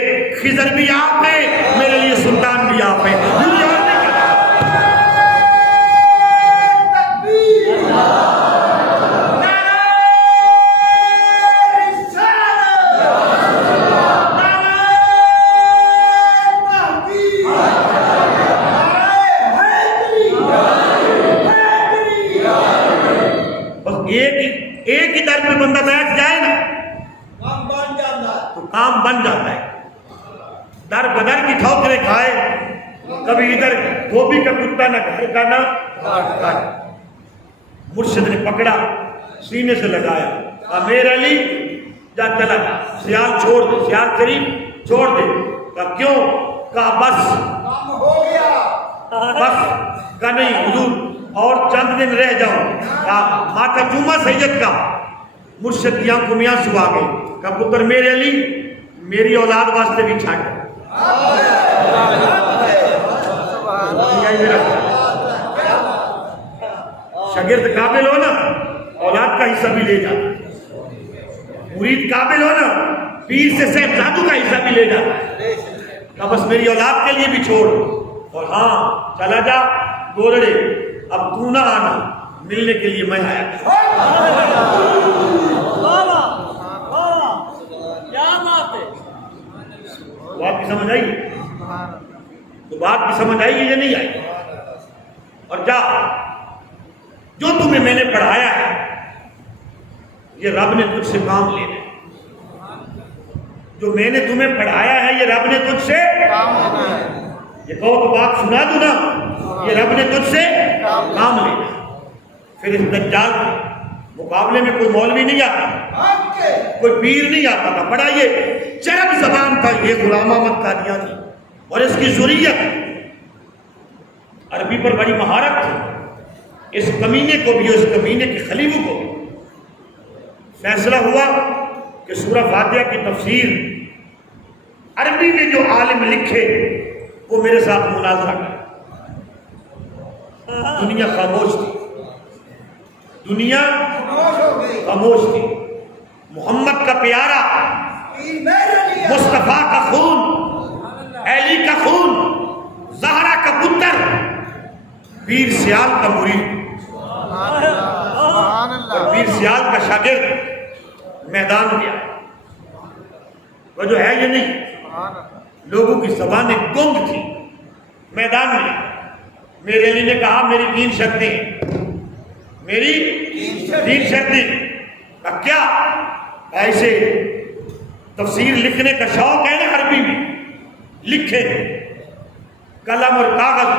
خضر بھی آپ ہے میرے لیے سلطان بھی آپ ہے. ایک ہی در پہ بندہ بیٹھ جائے نا تو کام بن جاتا ہے. در بدر کی ٹھوکریں کھائے کبھی ادھر دھوبی کا کتا نہ گھر کا نہ کاٹ. مرشد نے پکڑا سینے سے لگایا. امیر علی جا چلا جا سیال چھوڑ دے سیال شریف چھوڑ دے. کہا کیوں؟ کہا بس کہا نہیں حضور اور چند دن رہ جاؤں. کہا ماتھا چوما سید کا. مرشد کی آنکھوں میں آنسو آ گئے. کہا پتر میرے علی میری اولاد واسطے بھی چھاٹ. شاگرد قابل ہو نا اولاد کا حصہ بھی لے جاتا ہے. مرید قابل ہو نا پیر سے صاحب جادو کا حصہ بھی لے جاتا ہے. کہا بس میری اولاد کے لیے بھی چھوڑ. اور ہاں چلا جا گورڑے اب تو نہ آنا ملنے کے لیے میں آیا. بات کی سمجھ آئی؟ تو بات کی سمجھ آئی یا نہیں آئی؟ اور جا جو تمہیں میں نے پڑھایا ہے یہ رب نے تجھ سے کام لینا ہے. جو میں نے تمہیں پڑھایا ہے یہ رب نے تجھ سے یہ کہو تو بات سنا دوں نا یہ رب نے تجھ سے کام لینا ہے. پھر اس دجال کے مقابلے میں کوئی مولوی نہیں آتا کوئی پیر نہیں آتا تھا. بڑا یہ چرب زبان تھا یہ غلام احمد قادیانی اور اس کی ذریت عربی پر بڑی مہارت تھی. اس کمینے کو بھی اس کمینے کے خلیفوں کو بھی فیصلہ ہوا کہ سورہ فاتحہ کی تفسیر عربی میں جو عالم لکھے وہ میرے ساتھ مناظرہ کرے. دنیا خاموش تھی. دنیا خاموش تھی. محمد کا پیارا مصطفیٰ کا خون علی کا خون زہرا کا پتر پیر سیال کا مرید اور پیر سیال کا شاگرد میدان گیا. وہ جو ہے یہ نہیں لوگوں کی زبانیں گنگ تھی میدان میں. میرے علی نے کہا میری 3 شرطیں ہیں. میری 3 شرطیں. کیا ایسے تفسیر لکھنے کا شوق ہے نا عربی میں لکھے قلم اور کاغذ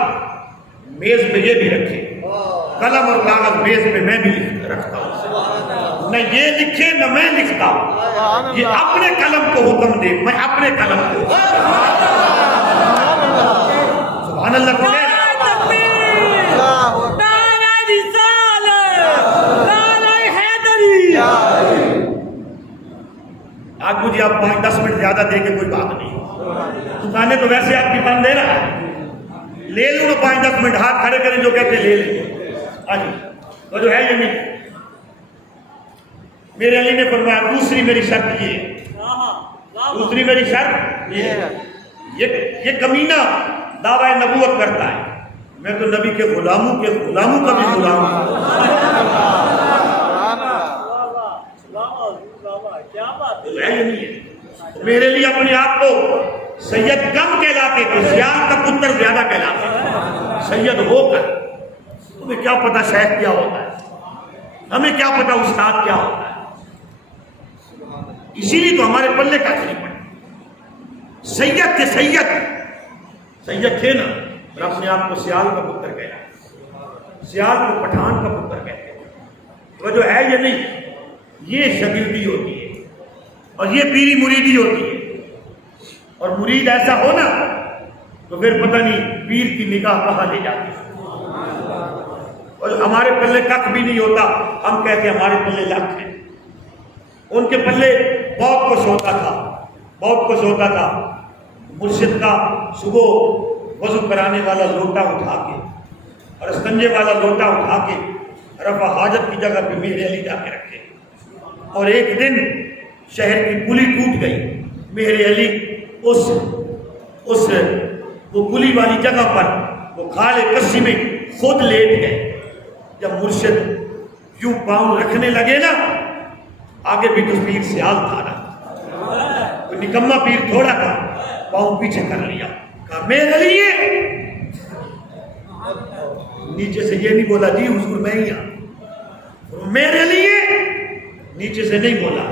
میز پہ یہ بھی رکھے. قلم اور کاغذ میز پہ میں بھی رکھتا ہوں. نہ یہ لکھے نہ میں لکھتا ہوں. یہ اپنے قلم کو حکم دے میں اپنے قلم کو. سبحان اللہ کو آج مجھے آپ 5-10 منٹ زیادہ دیں گے کوئی بات نہیں. دکانیں تو ویسے آپ کی بند ہے نا, لے لوں گا 5-10 منٹ, ہاتھ کھڑے کریں جو کہتے لے لیں. وہ جو ہے یہ نہیں. میرے علی نے فرمایا دوسری میری شرط یہ ہے, دوسری میری شرط یہ کمینہ دعویٰ نبوت کرتا ہے, میں تو نبی کے غلاموں کا بھی غلام ہوں. میرے لیے اپنے آپ کو سید کم کہلاتے تھے, سیال کا پتر زیادہ کہلاتے. سید ہو کر ہمیں کیا پتا شیخ کیا ہوتا ہے, ہمیں کیا پتا استاد کیا ہوتا ہے. اسی لیے تو ہمارے پلے کا نہیں پڑے. سید تھے, سید تھے نا, اور اپنے آپ کو سیال کا پتر کہنا, سیال کو پٹھان کا پتر کہتے ہیں. وہ جو ہے یہ نہیں, یہ شاگردی ہوتی ہے اور یہ پیری مریدی ہوتی ہے. اور مرید ایسا ہو نا تو پھر پتہ نہیں پیر کی نگاہ کہاں لے جاتی ہے. اور ہمارے پلے کخ بھی نہیں ہوتا, ہم کہتے ہیں ہمارے پلے لکھ ہیں. ان کے پلے بہت کچھ ہوتا تھا, بہت کچھ ہوتا تھا. مرشد کا صبح وضو کرانے والا لوٹا اٹھا کے اور استنجے والا لوٹا اٹھا کے رفع حاجت کی جگہ پہ میرے علی جا کے رکھے. اور ایک دن شہر کی پلی ٹوٹ گئی, میرے علی اس وہ پلی والی جگہ پر وہ کھالے کسی میں خود لیٹ گئے. جب مرشد یوں پاؤں رکھنے لگے نا, آگے بھی تو پیر سیال تھا نا, کوئی نکما پیر تھوڑا تھا, پاؤں پیچھے کر لیا, کہا میرے لیے. نیچے سے یہ نہیں بولا جی حضور میں ہی ہوں, میرے لیے نیچے سے نہیں بولا.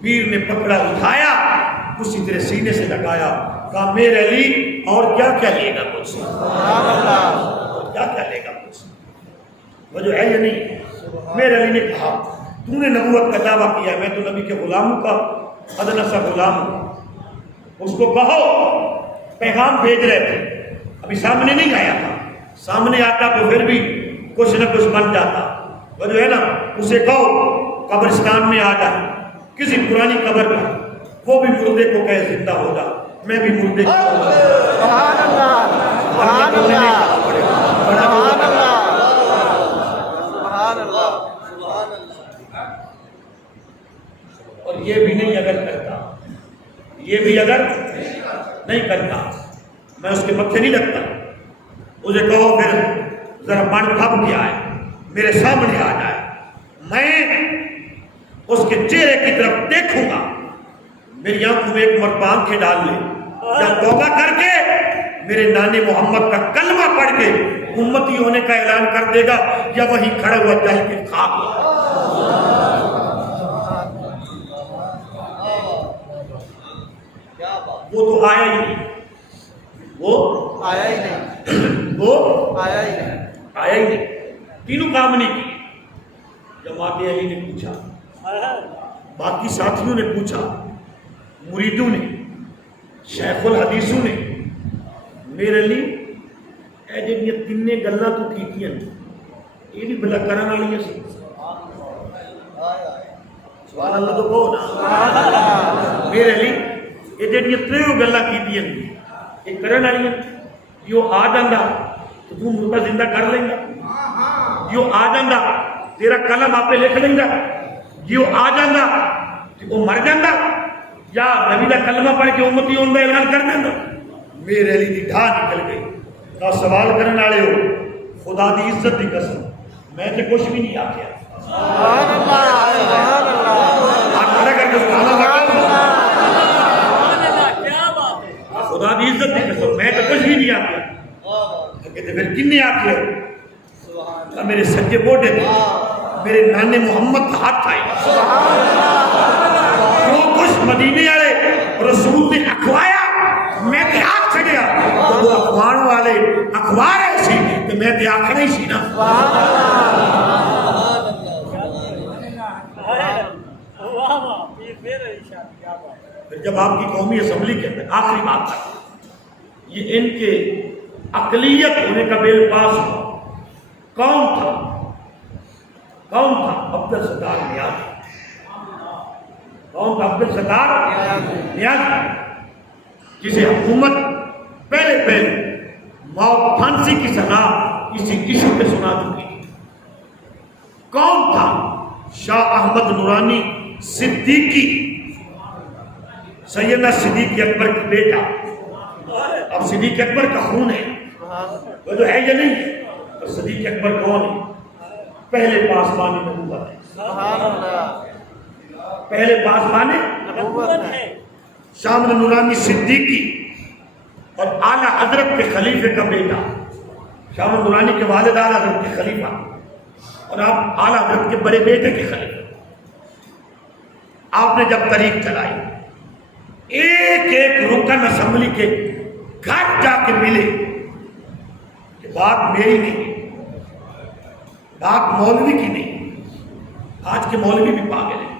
پیر نے پکڑا, اٹھایا, اسی طرح سینے سے لگایا, کہا میرے علی اور کیا کیا لے گا مجھ سے, کیا کیا لے گا مجھ سے. وہ جو ہے یہ نہیں. میرے علی نے کہا تو نے نبوت کا دعویٰ کیا, میں تو نبی کے غلاموں کا ادنا سا غلام ہوں. اس کو کہو, پیغام بھیج رہے تھے, ابھی سامنے نہیں آیا تھا, سامنے آتا تو پھر بھی کچھ نہ کچھ بن جاتا. وہ جو ہے نا اسے کہو قبرستان میں آ جائے, کسی پرانی قبر پر, وہ بھی مردے کو کہے زندہ ہو جا, میں بھی مردے کو. سبحان اللہ, سبحان اللہ, سبحان اللہ, سبحان اللہ. اور یہ بھی نہیں اگر کرتا, یہ بھی اگر نہیں کرتا, میں اس کے متھے نہیں لگتا. اسے کہو پھر ذرا بڑھ پھپ کے آئے, میرے سامنے آ جائے, میں اس کے چہرے کی طرف دیکھوں گا, میری آنکھوں میں ایک مرتبہ آنکھیں ڈال لے, یا توبہ کر کے میرے نانے محمد کا کلمہ پڑھ کے امتی ہونے کا اعلان کر دے گا, یا وہیں کھڑا ہوا چل کے خاک. وہ تو آیا ہی نہیں, وہ آیا ہی نہیں, وہ آیا ہی نہیں, آیا ہی نہیں. تینوں کام نہیں کیے. جماعت علی نے پوچھا, باقی ساتھیوں نے پوچھا, مریدوں نے, شیخ الحدیثوں نے, میرے لیے اے جڑیاں تینے گلاں تو کیتیاں یہ بھی بلا کرن والیاں سی. سبحان اللہ تو کہو نا. میرے لیے یہ جڑیاں تریوں گلاں کیتیاں یہ کرن والیاں, جو آ جاندا تو تو مردہ زندہ کر لیں گا, جو آ جاندا تیرا کلم آپ لکھ لیں گا, جو آ جاندا وہ مر جاندا, یا نبی دا کلمہ پڑھ کے امتی ہون دا اعلان کر دیندا. میرے علی دی ڈھا نکل گئی. کا سوال کرنے والے ہو, خدا دی عزت دی قسم میں تے کچھ بھی نہیں آکھیا. سبحان اللہ, سبحان اللہ, آپ کھڑا کر کے سبحان اللہ, کیا بات ہے, خدا دی عزت دی قسم میں تے کچھ بھی نہیں آکھیا. کہتے پھر کنے آکھیا, میرے سجے موڈے تھے, میرے نانے محمد کا ہاتھ آئی. جو کچھ مدینے والے رسول نے اکھوایا میں تے آکھ چھڑیا, وہ اخوان والے اخبار ایسی کہ میں تے آکھ نہیں سی نا. پھر جب آپ کی قومی اسمبلی کے اندر آخری بات ہے, یہ ان کے اقلیت ہونے کا بے پاس کون تھا, کون تھا؟ عبد الستار نیازی. کون تھا عبد الستار نیازی؟ جسے حکومت پہلے موت پھانسی کی سزا اسی ایشو پہ سنا چکی تھی. کون تھا؟ شاہ احمد نورانی صدیقی، سیدنا صدیق اکبر کی بیٹا. اب صدیق اکبر کا خون ہے، وہ تو ہے یا نہیں ہے؟ اور صدیق اکبر کون ہے؟ پہلے پاسبان نبوت ہے. سبحان اللہ. پہلے پاسبان نبوت ہے. شاہ احمد نورانی صدیقی اور اعلیٰ حضرت کے خلیفے کا بیٹا. شاہ احمد نورانی کے والد اعلیٰ حضرت کے خلیفہ اور آپ اعلیٰ حضرت کے بڑے بیٹے کے خلیفہ. آپ نے جب تحریک چلائی، ایک ایک رکن اسمبلی کے گھر جا کے ملے کہ بات میری نہیں، بات مولوی کی نہیں. آج کے مولوی بھی پاگل ہیں،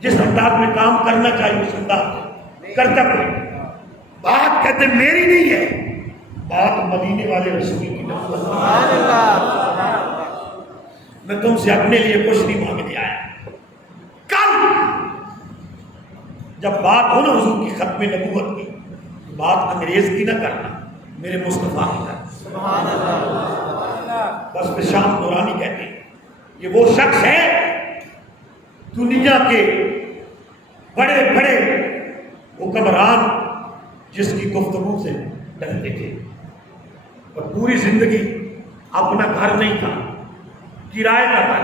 جس انداز میں کام کرنا چاہیے اس انداز میں کرتا کوئی. بات کہتے میری نہیں ہے، بات مدینے والے رسول کی نبوت. سبحان اللہ. میں تم سے اپنے لیے کچھ نہیں مانگنے آیا. کل جب بات ہو نا حضور کی ختم نبوت کی، بات انگریز کی نہ کرنا، میرے مصطفیٰ کی کرنا. سبحان اللہ. بس پہ شاہ نورانی کہتے ہیں یہ وہ شخص ہے دنیا کے بڑے بڑے حکمران جس کی گفتگو سے ڈرتے تھے، اور پوری زندگی اپنا گھر نہیں تھا، کرائے کا گھر،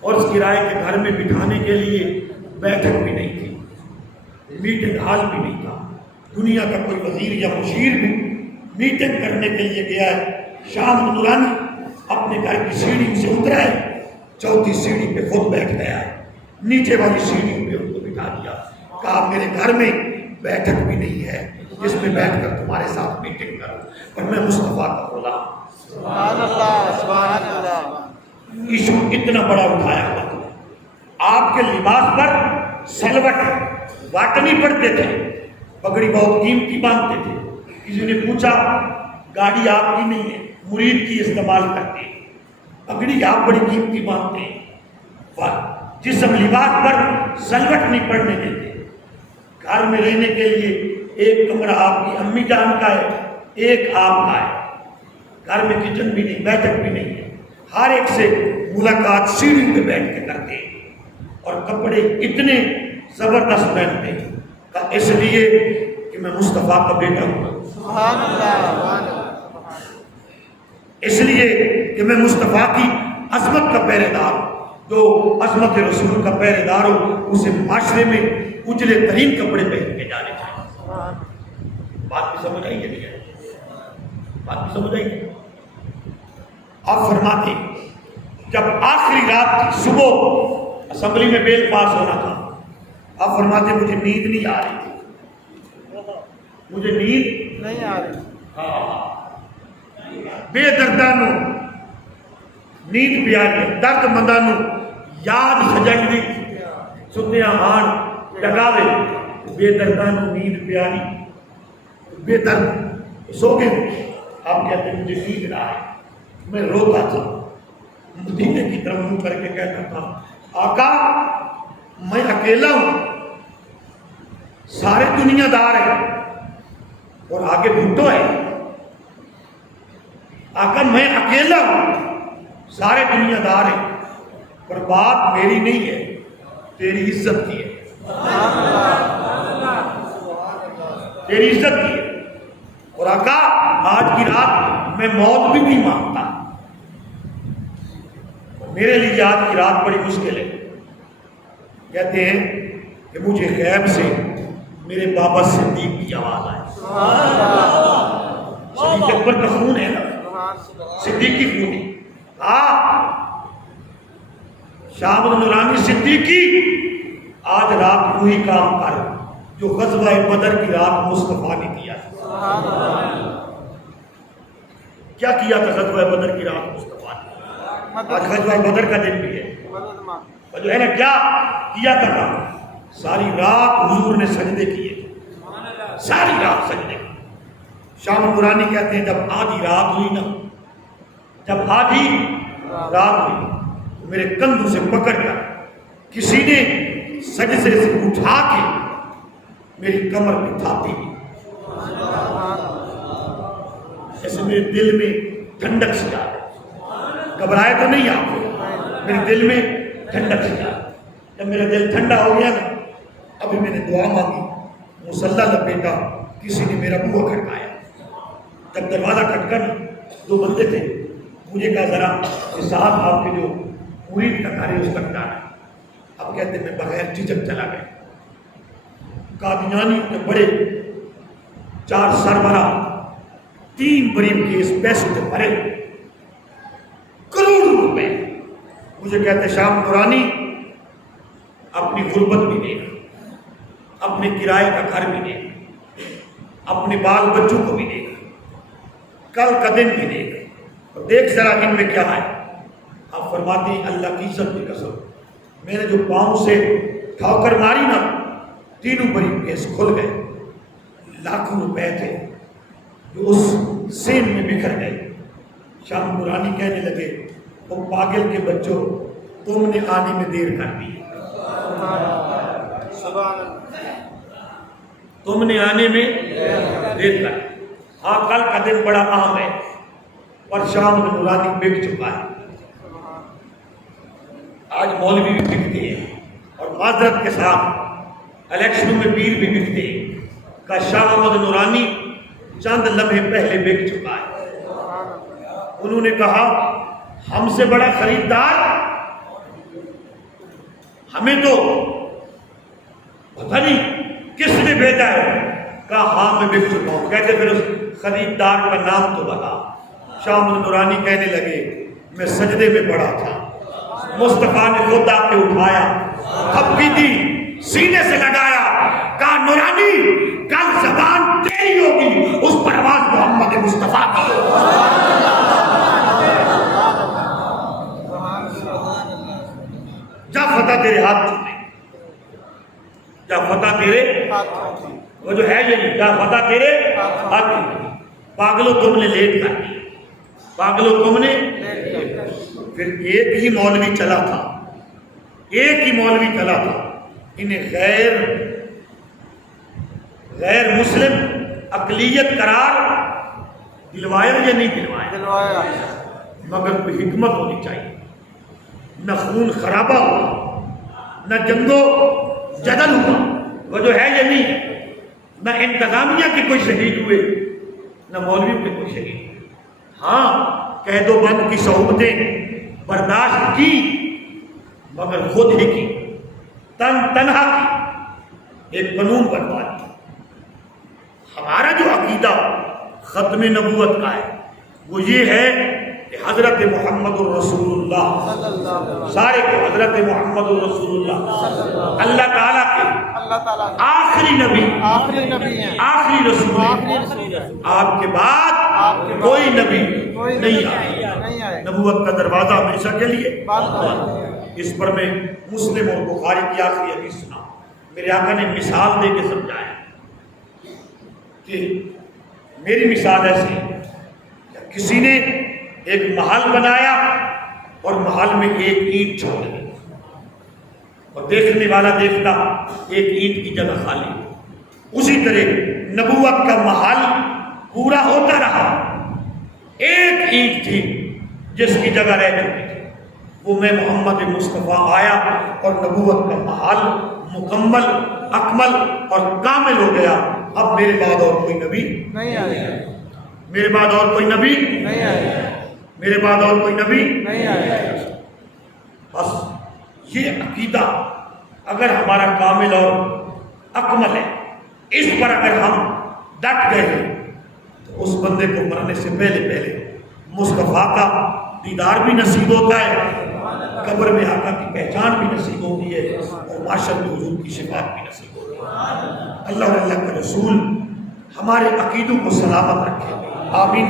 اور اس کرائے کے گھر میں بٹھانے کے لیے بیٹھک بھی نہیں تھی، میٹنگ ہال بھی نہیں تھا. دنیا کا کوئی وزیر یا مشیر بھی میٹنگ کرنے کے لیے گیا ہے، شاہ احمد نورانی اپنے گھر کی سیڑھی سے اترا ہے، چوتھی سیڑھی پہ خود بیٹھ گیا ہے، نیچے والی سیڑھی پہ ان کو بٹھا دیا. کہا میرے گھر میں بیٹھک بھی نہیں ہے جس میں بیٹھ کر تمہارے ساتھ میٹنگ کروں، اور میں مصطفیٰ کا غلام. سبحان اللہ. سبحان اللہ. ایشو اتنا بڑا اٹھایا ہوا تھا. آپ کے لباس پر سلوٹ واٹنی پڑتے تھے، پگڑی بہت قیمتی باندھتے تھے. کسی نے پوچھا گاڑی آپ کی نہیں ہے، مرید کی استعمال کرتے ہیں، پگڑی آپ بڑی قیمتی باندھتے ہیں. جسم لباس پر سلوٹ نہیں پڑنے دیتے. گھر میں رہنے کے لیے ایک کمرہ آپ کی امی جان کا ہے، ایک آپ کا ہے. گھر میں کچن بھی نہیں، بیٹھک بھی نہیں ہے. ہر ایک سے ملاقات سیڑھی پہ بیٹھ کے کرتے ہیں، اور کپڑے اتنے زبردست پہنتے ہیں اس لیے کہ میں مصطفیٰ کا بیٹا ہوں، سبحان اللہ. اس لیے کہ میں مصطفیٰ کی عظمت کا پہرے دار ہوں. جو عظمت رسول کا پہرے دار ہو اسے معاشرے میں اجلے ترین کپڑے پہن کے جانے چاہیے. بات بھی سمجھ آئی ہے؟ بات بھی سمجھ آئی؟ آپ فرماتے جب آخری رات تھی، صبح اسمبلی میں بیل پاس ہونا تھا، آپ فرماتے مجھے نیند نہیں آ رہی تھی، مجھے نیند نہیں آ رہی. بے دردانو نیند پیاری، درد مندانو یاد سجن دی ستیا ہان ڈگاوے. بے دردانو نیند پیاری، بے درد سو گئے. آپ کہتے ہیں مجھے نیند نہ آئے. میں روتا تھا، مدینے کی طرف منہ کر کے کہتا تھا آقا میں اکیلا ہوں، سارے دنیا دار ہیں اور آگے بھٹو ہے. آقا میں اکیلا ہوں، سارے دنیا دار ہیں، پر بات میری نہیں ہے، تیری عزت کی ہے، تیری عزت کی ہے. اور آقا آج کی رات میں موت بھی نہیں مانگتا، میرے لیے آج کی رات بڑی مشکل ہے. کہتے ہیں کہ مجھے غیب سے میرے بابا صدیق کی آواز آئی. صدیق اکبر کا خون ہے نا، صدیقی خون ہے. شاہ احمد نورانی صدیقی آج رات وہی کام کر جو غزوہ بدر کی رات مصطفیٰ نے کیا. کیا کیا تھا غزوہ بدر کی رات مصطفیٰ نے؟ آج غزوہ بدر کا دن بھی ہے، جو ہے نا کیا کیا تھا؟ ساری رات حضور نے سجدے کیے، ساری رات سجدے. شاہ نورانی کہتے ہیں جب آدھی رات ہوئی نا، جب آدھی رات ہوئی میرے کندھوں سے پکڑ کر کسی نے سجدے سے اٹھا کے میری کمر میں تھاتی بھی، جیسے میرے دل میں ٹھنڈک سی آ رہی، گھبرائے تو نہیں آپ، میرے دل میں ٹھنڈک سی آ رہی۔ جب میرا دل ٹھنڈا ہو گیا نا، ابھی میں نے دعا مانگی، مصلی لپیٹا، کسی نے میرا بوہا کھٹکایا۔ جب دروازہ کھٹکا نا، دو بندے تھے، مجھے کہا ذرا صاحب آپ کے جو مرید کا گھر ہے اس تک جانا ہے۔ اب کہتے میں بغیر جھجک چلا گیا۔ قادیانی کے بڑے 4 سربراہ، 3 بریف کیس پیسے سے بھرے، کروڑوں روپے، مجھے کہتے شام نورانی اپنی غربت بھی دیکھ، اپنے کرائے کا گھر بھی دیکھ، اپنے بال بچوں کو بھی دیکھ، کل کا دن بھی دیکھ، اور دیکھ ذرا ان میں کیا ہے۔ آپ فرماتے ہیں اللہ کی عزت کی قسم، میں نے جو پاؤں سے ٹھوکر ماری نا، 3 بریف کیس کھل گئے، لاکھوں روپے تھے جو اس سین میں بکھر گئے۔ شام نورانی کہنے لگے وہ پاگل کے بچوں، تم نے آنے میں دیر کر دی، تم نے آنے میں دیر کر دی۔ ہاں کل کا دن بڑا اہم ہے، پر شام نورانی بک چکا ہے۔ آج مولوی بھی بکتے ہیں، اور معذرت کے ساتھ الیکشنوں میں پیر بھی بکتے ہیں، کا شاہ احمد نورانی چند لمحے پہلے بک چکا ہے۔ انہوں نے کہا ہم سے بڑا خریدار ہمیں تو پتہ نہیں کس نے بھیجا ہے، کہا ہاں میں بک چکا ہوں۔ کہتے پھر اس خریدار کا نام تو بتا۔ شاہ احمد نورانی کہنے لگے میں سجدے میں پڑا تھا، مصطفیٰ نے خود آ کے اٹھایا، تھپکی دی، سینے سے لگایا، کہا نورانی کل زبان تیری ہوگی، اس پر آواز محمد مصطفیٰ کی۔ جا فتح تیرے ہاتھ چومے، جا فتح تیرے وہ جو ہے یہ جا فتح تیرے ہاتھ چومے۔ پاگلوں تم نے لیٹ کر دی، پاگلوں تم نے۔ پھر ایک ہی مولوی چلا تھا، ایک ہی مولوی چلا تھا، انہیں غیر مسلم اقلیت قرار دلوایا یا نہیں دلوایا؟ مگر کوئی حکمت ہونی چاہیے، نہ خون خرابہ ہوا، نہ جنگ و جدل ہوا، وہ جو ہے یا نہیں، نہ انتظامیہ کے کوئی شہید ہوئے، نہ مولویوں کے کوئی شہید ہوئے۔ ہاں قید و بند کی صحبتیں برداشت کی، مگر خود ہی کی، تنہا کی، ایک قانون بنوا دیا۔ ہمارا جو عقیدہ ختم نبوت کا ہے وہ یہ ہے کہ حضرت محمد الرسول اللہ، سارے کو حضرت محمد الرسول اللہ اللہ تعالیٰ کے آخری نبی، آخری رسول ہے، آپ کے بعد کوئی نبی نہیں آئے، نبوت کا دروازہ ہمیشہ کے لیے بند۔ اس پر میں مسلم اور بخاری کی آخری حدیث سنا، میرے آقا نے مثال دے کے سمجھایا کہ میری مثال ایسی ہے، کسی نے ایک محل بنایا اور محل میں ایک اینٹ چھوڑ دی، اور دیکھنے والا دیکھتا ایک اینٹ کی جگہ خالی۔ اسی طرح نبوت کا محل پورا ہوتا رہا، ایک اینٹ تھی جس کی جگہ رہ چکی تھی، وہ میں محمد مصطفیٰ آیا اور نبوت کا محل مکمل، اکمل اور کامل ہو گیا۔ اب میرے بعد اور کوئی نبی نہیں آئے، میرے بعد اور کوئی نبی نہیں آئے، میرے بعد اور کوئی نبی نہیں آئے۔ بس یہ عقیدہ اگر ہمارا کامل اور اکمل ہے، اس پر اگر ہم ڈٹ گئے ہیں تو اس بندے کو مرنے سے پہلے مصطفیٰ کا دیدار بھی نصیب ہوتا ہے، قبر میں آقا کی پہچان بھی نصیب ہوتی ہے، اور معاشر میں حضور کی شفاعت بھی نصیب ہوتی ہے۔ اللہ اور اللہ کا رسول ہمارے عقیدوں کو سلامت رکھے، آمین۔